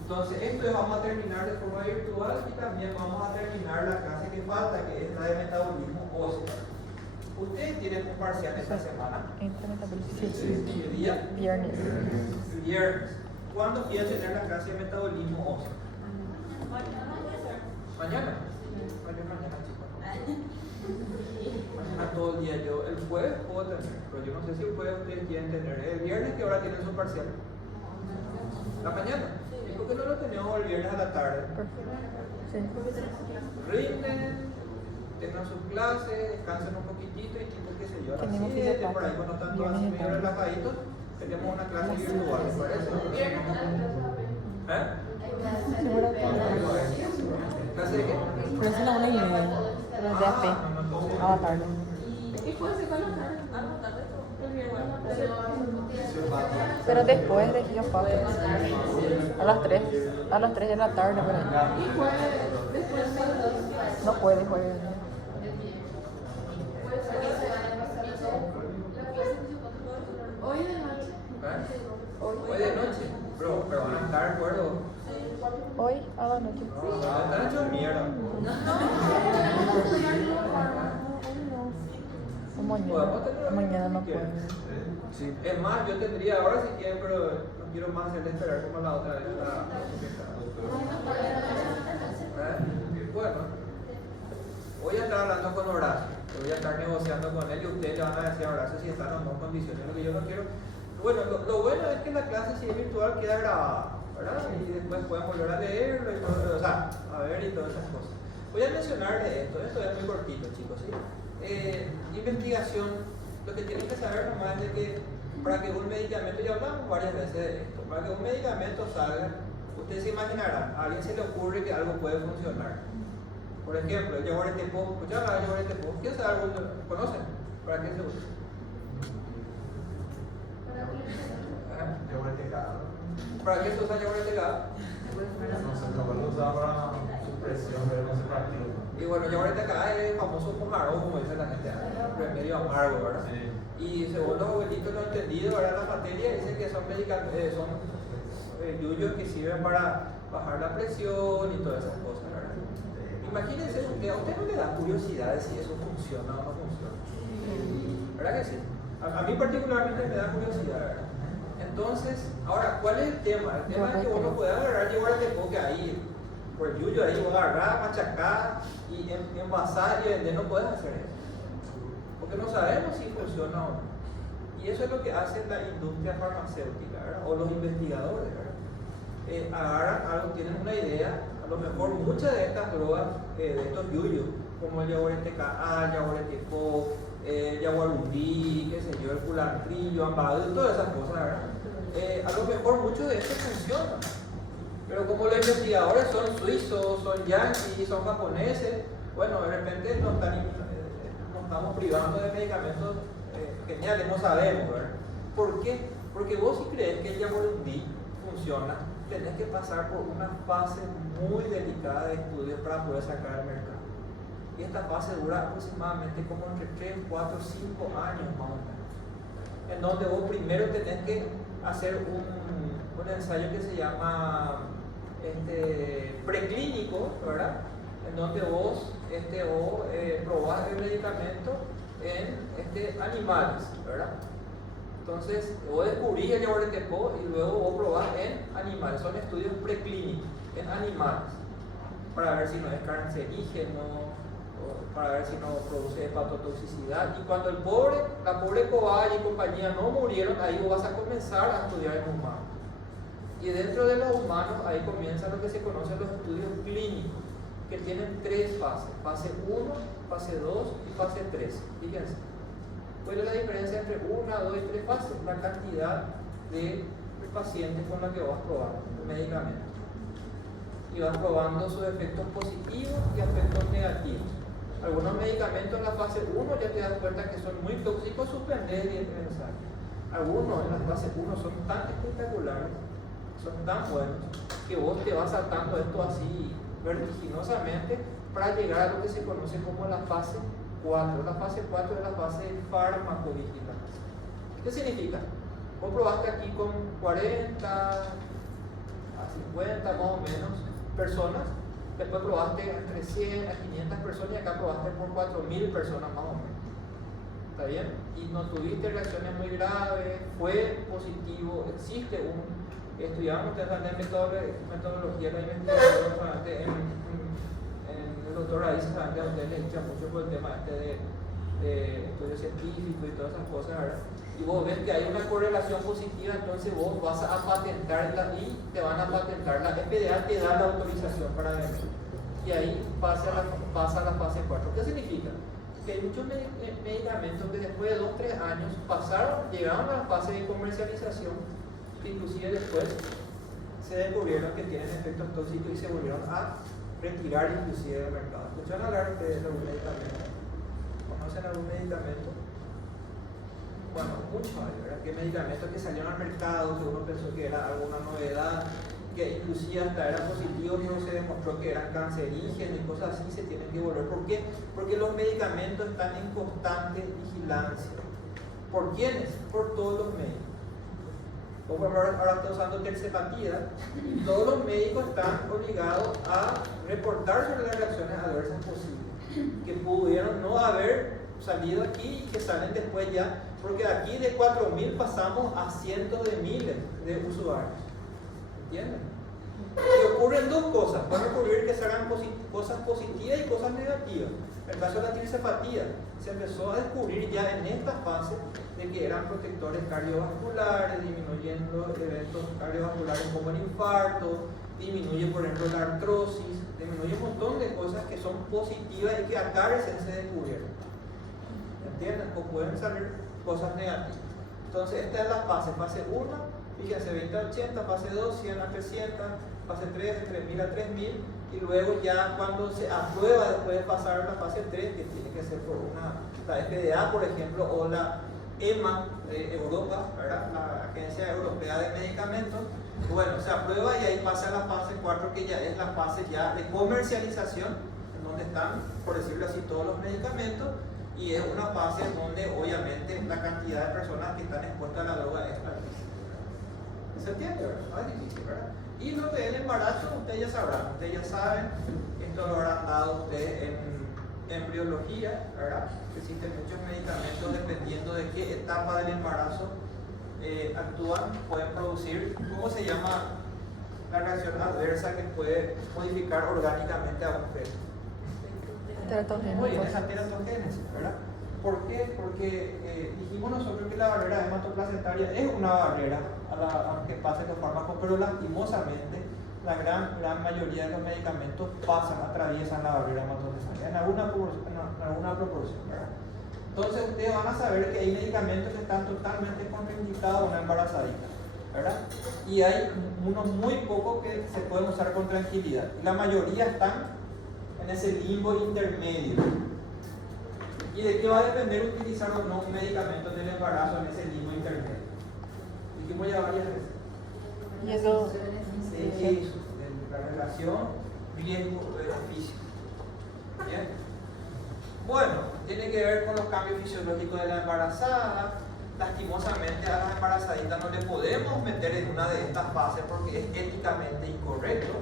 Entonces, esto vamos a terminar de forma virtual, y también vamos a terminar la clase que falta, que es la de metabolismo óseo. Ustedes tienen un parcial esta semana. ¿Qué día? Viernes. Viernes. ¿Cuándo quieren tener la clase de metabolismo óseo? Mañana. Mañana, chicos. Mañana todo el día. Yo el jueves puedo tener, pero yo no sé si el jueves ustedes quieren tener. El viernes, ¿qué hora tienen su parcial? ¿La mañana? ¿Por qué no lo tenemos el viernes a la tarde? Sí. Rinden, tengan sus clases, descansen un poquitito y tipo, qué sé yo, a las Tenemos 7, por ahí cuando están todos así medio relajaditos, tenemos una clase virtual, ¿les parece? ¿Eh? Seguro que ¿Clase de qué? pero es a la 1:30. Pero es de AP. A la tarde. ¿Y puede ser con la tarde? A la tarde, el viernes. Pero después de Gigapato. A las 3. A las 3 de la tarde, por ahí. Y jueves, después de No puede jugar. hoy de noche. Hoy de noche, pero van a estar de acuerdo. Hoy a la noche. Están hechos mierda. O mañana no puedo. Sí. Es más, yo tendría ahora si quieren, pero no quiero más hacerle esperar como la otra vez. Bueno, voy a estar hablando con Horacio, voy a estar negociando con él y ustedes le van a decir a Horacio si están o no en condiciones, lo que yo no quiero. Bueno, lo bueno es que la clase, si es virtual, queda grabada, ¿verdad? Y después pueden volver a leerlo y todo, o sea, a ver y todas esas cosas. Voy a mencionarles esto es muy cortito, chicos, ¿sí? Investigación, lo que tienen que saber nomás es de que para que un medicamento, ya hablamos varias veces de esto, para que un medicamento salga, ustedes se imaginarán, a alguien se le ocurre que algo puede funcionar. Por ejemplo, el yaguaretepo, ¿escucharon hablar de yaguaretepo? ¿Quién sabe algo? ¿Conocen? ¿Para qué se usa? ¿Para qué se usa yaguareteca? No sé, capaz lo usaba para supresión, pero no sé para qué. Y bueno, yaguareteca es el famoso mojarón, como dice la gente, remedio amargo, ¿verdad? Sí. Y según los abuelitos lo entendido, ahora la materia dicen que son medicamentos, son yuyos que sirven para bajar la presión y todas esas cosas, ¿verdad? Imagínense, a usted no le da curiosidad de si eso funciona o no funciona. ¿Verdad que sí? A mí particularmente me da curiosidad, ¿verdad? Entonces, ahora, ¿cuál es el tema? El tema es que uno puede agarrar yaguaretepo, que ahí, por el yuyo ahí, vos agarrar, machacar y envasar y vender, no puedes hacer eso. Porque no sabemos si funciona o no. Y eso es lo que hace la industria farmacéutica, ¿verdad? O los investigadores, ¿verdad? Agarran algo, tienen una idea, a lo mejor muchas de estas drogas, de estos yuyos, como el yaguareteca, yaguareteco, yaguarumbí, qué sé yo, el culantrillo, ambadú, todas esas cosas, ¿verdad? A lo mejor muchos de estos funcionan. Pero como los investigadores son suizos, son yanquis, son japoneses, bueno, de repente no estamos privando de medicamentos geniales, no sabemos, ¿verdad? ¿Por qué? Porque vos si crees que el Yamorundi funciona, tenés que pasar por una fase muy delicada de estudio para poder sacar al mercado. Y esta fase dura aproximadamente como entre 3, 4, 5 años más o menos. En donde vos primero tenés que hacer un ensayo que se llama preclínico, ¿verdad? En donde vos probás el medicamento en animales, ¿verdad? Entonces, vos descubrís el Yamoretepo y luego vos probás en animales. Son estudios preclínicos en animales para ver si no es cancerígeno, para ver si no produce hepatotoxicidad. Y cuando la pobre cobaya y compañía no murieron, ahí vos vas a comenzar a estudiar en humanos. Y dentro de los humanos, ahí comienzan lo que se conocen los estudios clínicos, que tienen 3 fases: fase 1, fase 2 y fase 3. Fíjense, ¿cuál es la diferencia entre 1, 2 y 3 fases? La cantidad de pacientes con los que vas probando el medicamento. Y vas probando sus efectos positivos y efectos negativos. Algunos medicamentos en la fase 1 ya te das cuenta que son muy tóxicos, suspender y ensayar. Algunos en la fase 1 son tan espectaculares, son tan buenos, que vos te vas saltando esto así vertiginosamente para llegar a lo que se conoce como la fase 4. La fase 4 es la fase de farmacovigilancia. ¿Qué significa? Vos probaste aquí con 40 a 50 más o menos personas, después probaste entre 100 a 500 personas y acá probaste por 4.000 personas más o menos. ¿Está bien? Y no tuviste reacciones muy graves, fue positivo, existe estudiamos ustedes también metodología de la investigación, el doctor Raiz a ustedes les echa mucho por el tema de estudio científico y todas esas cosas, ¿verdad? Y vos ves que hay una correlación positiva, entonces vos vas a patentarla y te van a patentar. La FDA te da la autorización para vender. Y ahí pasa a la fase 4. ¿Qué significa? Que hay muchos medicamentos que después de 2 o 3 años llegaron a la fase de comercialización, que inclusive después se descubrieron que tienen efectos tóxicos y se volvieron a retirar inclusive del mercado. ¿Escuchan hablar ustedes de algún medicamento? ¿Conocen algún medicamento? Bueno, muchos hay, ¿verdad? ¿Qué medicamentos que salieron al mercado, que uno pensó que era alguna novedad, que inclusive hasta eran positivos, pero se demostró que eran cancerígenos y cosas así, se tienen que volver? ¿Por qué? Porque los medicamentos están en constante vigilancia. ¿Por quiénes? Por todos los médicos. Como ahora está usando tercepatida, todos los médicos están obligados a reportar sobre las reacciones adversas posibles, que pudieron no haber salido aquí y que salen después ya, porque aquí de 4.000 pasamos a cientos de miles de usuarios. ¿Entienden? Y ocurren 2 cosas. Van a ocurrir que se hagan cosas positivas y cosas negativas. En el caso de la tricepatía, se empezó a descubrir ya en esta fase de que eran protectores cardiovasculares, disminuyendo eventos cardiovasculares como el infarto, disminuye por ejemplo la artrosis, disminuye un montón de cosas que son positivas y que acá recién se descubrieron. ¿Entienden? O pueden salir cosas negativas. Entonces esta es la fase 1, fíjense, 20 a 80, fase 2, 100 a 300, fase 3, de 3.000 a 3.000, y luego ya cuando se aprueba después de pasar a la fase 3, que tiene que ser por la FDA, por ejemplo, o la EMA de Europa, ¿verdad? La Agencia Europea de Medicamentos, bueno, se aprueba y ahí pasa a la fase 4, que ya es la fase ya de comercialización, en donde están, por decirlo así, todos los medicamentos, y es una fase en donde obviamente la cantidad de personas que están expuestas a la droga es altísima. ¿Se entiende, verdad? No es difícil, ¿verdad? Y lo que es el embarazo, ustedes ya sabrán, ustedes ya saben, esto lo habrán dado ustedes en embriología, ¿verdad? Existen muchos medicamentos dependiendo de qué etapa del embarazo actúan, pueden producir, ¿cómo se llama la reacción adversa que puede modificar orgánicamente a un feto? Muy bien, esa teratogénesis, ¿verdad? ¿Por qué? Porque dijimos nosotros que la barrera hematoplacentaria es una barrera a lo que pasen los fármacos, pero lastimosamente la gran mayoría de los medicamentos atraviesan la barrera hematoplacentaria en alguna proporción, ¿verdad? Entonces ustedes van a saber que hay medicamentos que están totalmente contraindicados a una embarazadita, ¿verdad? Y hay unos muy pocos que se pueden usar con tranquilidad. La mayoría están en ese limbo intermedio. ¿Y de qué va a depender utilizar o no un medicamento en el embarazo en ese limbo intermedio? Dijimos ya varias veces. Y eso, De eso, de la relación riesgo-beneficio. Bien. Bueno, tiene que ver con los cambios fisiológicos de la embarazada. Lastimosamente a las embarazaditas no le podemos meter en una de estas fases porque es éticamente incorrecto,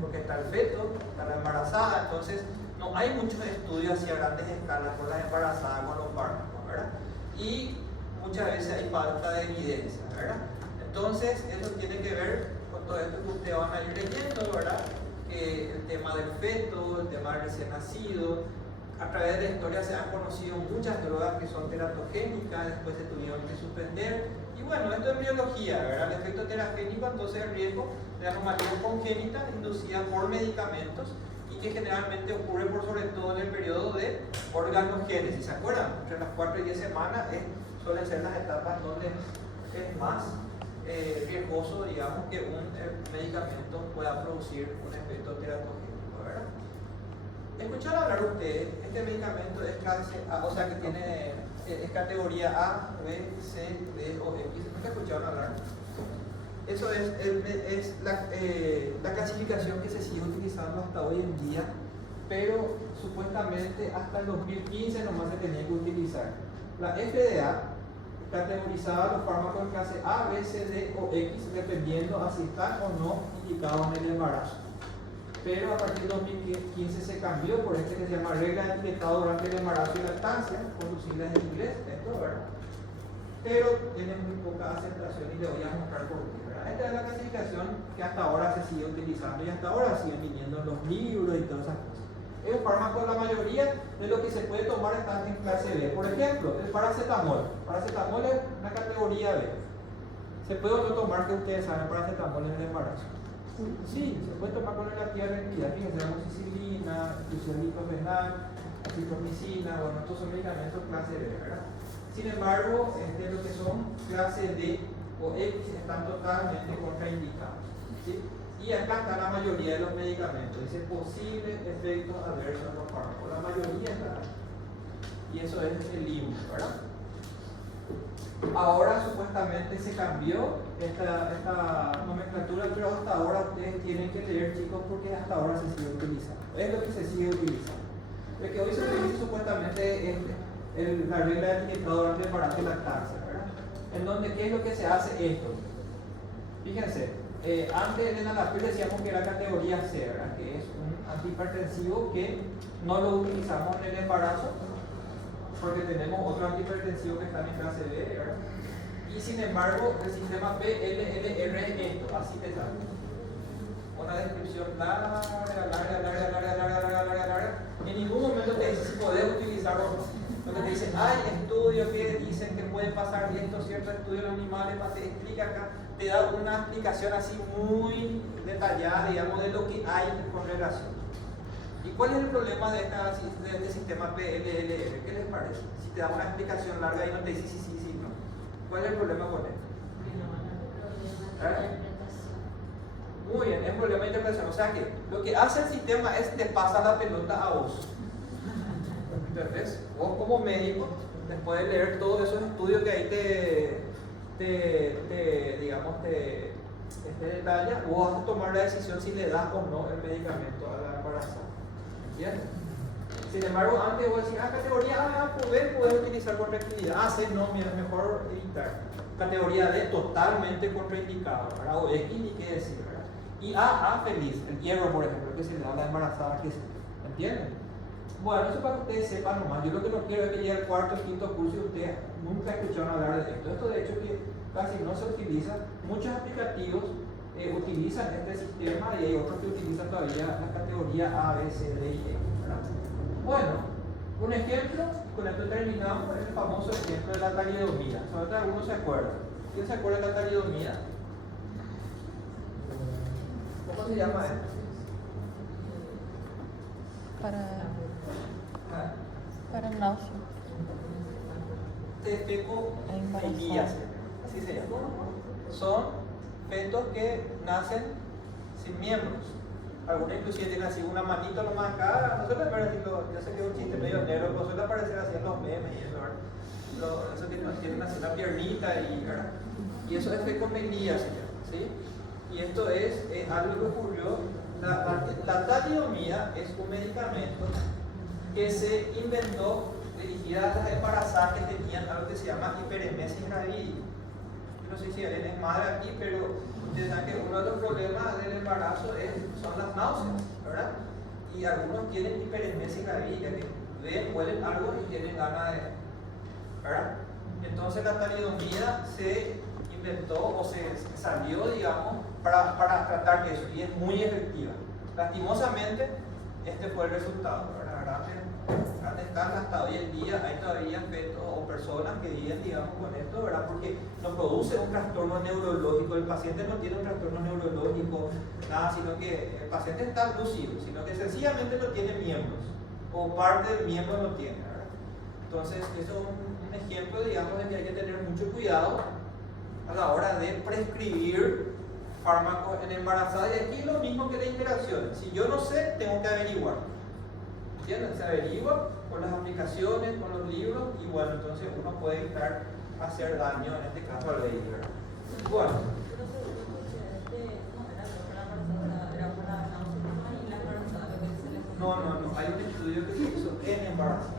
porque está el feto, está la embarazada, entonces no hay muchos estudios así a grandes escalas con las embarazadas con los fármacos, ¿verdad? Y muchas veces hay falta de evidencia, ¿verdad? Entonces eso tiene que ver con todo esto que ustedes van a ir leyendo, ¿verdad? Que el tema del feto, el tema del recién nacido. A través de la historia se han conocido muchas drogas que son teratogénicas, después se tuvieron que suspender. Y bueno, esto es biología, ¿verdad? El efecto terapéutico, entonces el riesgo de anomalías congénitas inducidas por medicamentos y que generalmente ocurre por sobre todo en el periodo de organogénesis. ¿Se acuerdan? Entre las 4 y 10 semanas suelen ser las etapas donde es más riesgoso, digamos, que un medicamento pueda producir un efecto teratogénico, ¿verdad? ¿Escucharon hablar ustedes? Este medicamento es clase A, o sea que tiene, es categoría A, B, C, D o X. ¿Nunca escucharon hablar? Eso es la clasificación que se sigue utilizando hasta hoy en día, pero supuestamente hasta el 2015 nomás se tenía que utilizar. La FDA categorizaba los fármacos en clase A, B, C, D o X dependiendo a si están o no indicados en el embarazo. Pero a partir de 2015 se cambió por este que se llama regla de etiquetado durante el embarazo y lactancia, con sus siglas en inglés, esto, ¿verdad? Pero tiene muy poca aceptación y le voy a mostrar por qué, ¿verdad? Esta es la clasificación que hasta ahora se sigue utilizando y hasta ahora siguen viniendo en los libros y todas esas cosas. Es un fármaco, la mayoría de lo que se puede tomar está en clase B. Por ejemplo, el paracetamol. Paracetamol es una categoría B. ¿Se puede o no tomar, que ustedes saben, paracetamol en el embarazo? Sí, se puede tomar con la tía rendida. Fíjense, la amoxicilina, diclofenac, ciprofloxacina, bueno, estos son medicamentos clase B, ¿verdad? Sin embargo, lo que son clase D o X están totalmente contraindicados, ¿sí? Y acá está la mayoría de los medicamentos, dice posibles efectos adversos en los fármacos, la mayoría está ahí. Y eso es el limbo, ¿verdad? Ahora supuestamente se cambió esta nomenclatura, pero hasta ahora ustedes tienen que leer, chicos, porque hasta ahora se sigue utilizando. Es lo que se sigue utilizando. Lo que hoy se utiliza supuestamente es la regla de etiquetado durante el embarazo y lactancia, ¿verdad? En donde, ¿qué es lo que se hace esto? Fíjense, antes en el enalapril decíamos que era categoría C, ¿verdad? Que es un antihipertensivo que no lo utilizamos en el embarazo, porque tenemos otro antihipertensivo que está en clase B, ¿verdad? Y sin embargo, el sistema PLLR es esto, así te sale. Una descripción larga. En ningún momento te dice si podés utilizar o no. Lo que te dice, hay estudios que dicen que puede pasar esto, ciertos estudios en los animales, te explica acá, te da una explicación así muy detallada, digamos, de lo que hay con relación. ¿Y cuál es el problema de este sistema PLLR? ¿Qué les parece? Si te da una explicación larga y no te dice sí, no. ¿Cuál es el problema con esto? Muy bien, es un problema de interpretación. O sea que lo que hace el sistema es te pasa la pelota a vos. ¿Entendés? Vos como médico, después de leer todos esos estudios que ahí te detalla, vos vas a tomar la decisión si le das o no el medicamento a la embarazada. ¿Bien? Sin embargo, antes vos decís, categoría A, puedes utilizar con tranquilidad. C, no, mejor evitar. Categoría D, totalmente contraindicado, ¿verdad? O X, ni qué decir, ¿verdad? Y A, feliz. El hierro, por ejemplo, que se le da a la embarazada, que se, ¿entienden? Bueno, eso para que ustedes sepan nomás. Yo lo que no quiero es que llegue al cuarto o quinto curso y ustedes nunca escucharon hablar de esto. Esto de hecho que casi no se utiliza. Muchos aplicativos utilizan este sistema y hay otros que utilizan todavía la categoría A, B, C, D y E, ¿verdad? Bueno, un ejemplo, con esto terminamos, es el famoso ejemplo de la talidomida. Sobre todo algunos se acuerdan. ¿Quién se acuerda de la talidomida? ¿Cómo se llama esto? Para náusea. Tefecomeliácea, así se llama. Son fetos que nacen sin miembros, Algunos inclusive tienen así una manito nomás acá, no suele parecer, yo sé que es un chiste medio negro, pero suele parecer así en los memes y eso, ¿verdad? Eso que tienen así una piernita y, ¿verdad? Y eso es fecomeglia, se llama, ¿sí? Y esto es algo que ocurrió. La talidomida es un medicamento que se inventó dirigida a las embarazadas que tenían algo que se llama hiperemesis gravídea. Yo no sé si Ellen es madre aquí, pero ustedes saben que uno de los problemas del embarazo son las náuseas, ¿verdad? Y algunos tienen hiperemesis gravídea, que ven, huelen algo y tienen ganas de, ¿verdad? Entonces la talidomida se inventó o se salió, digamos, para tratar eso, y es muy efectiva. Lastimosamente, este fue el resultado, ¿verdad? Grandes escala hasta hoy en día hay todavía fetos o personas que viven, digamos, con esto, ¿verdad? Porque no produce un trastorno neurológico, el paciente no tiene un trastorno neurológico, nada, sino que el paciente está lúcido, sino que sencillamente no tiene miembros, o parte del miembro no tiene, ¿verdad? Entonces, eso es un ejemplo, digamos, de que hay que tener mucho cuidado a la hora de prescribir fármacos en embarazadas. Y aquí lo mismo que la interacción. Si yo no sé, tengo que averiguar. ¿Entienden? Se averigua con las aplicaciones, con los libros, y bueno, entonces uno puede evitar hacer daño, en este caso al baby, ¿verdad? Bueno. No, hay un estudio que se hizo en embarazo.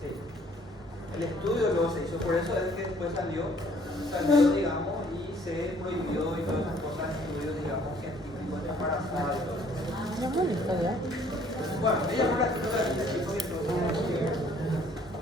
Sí. El estudio luego se hizo, por eso es que después salió, digamos, y se prohibió y todas esas cosas, estudios, digamos, científicos de embarazada y todo eso. No, no, está bien. Bueno, ella fue la chica de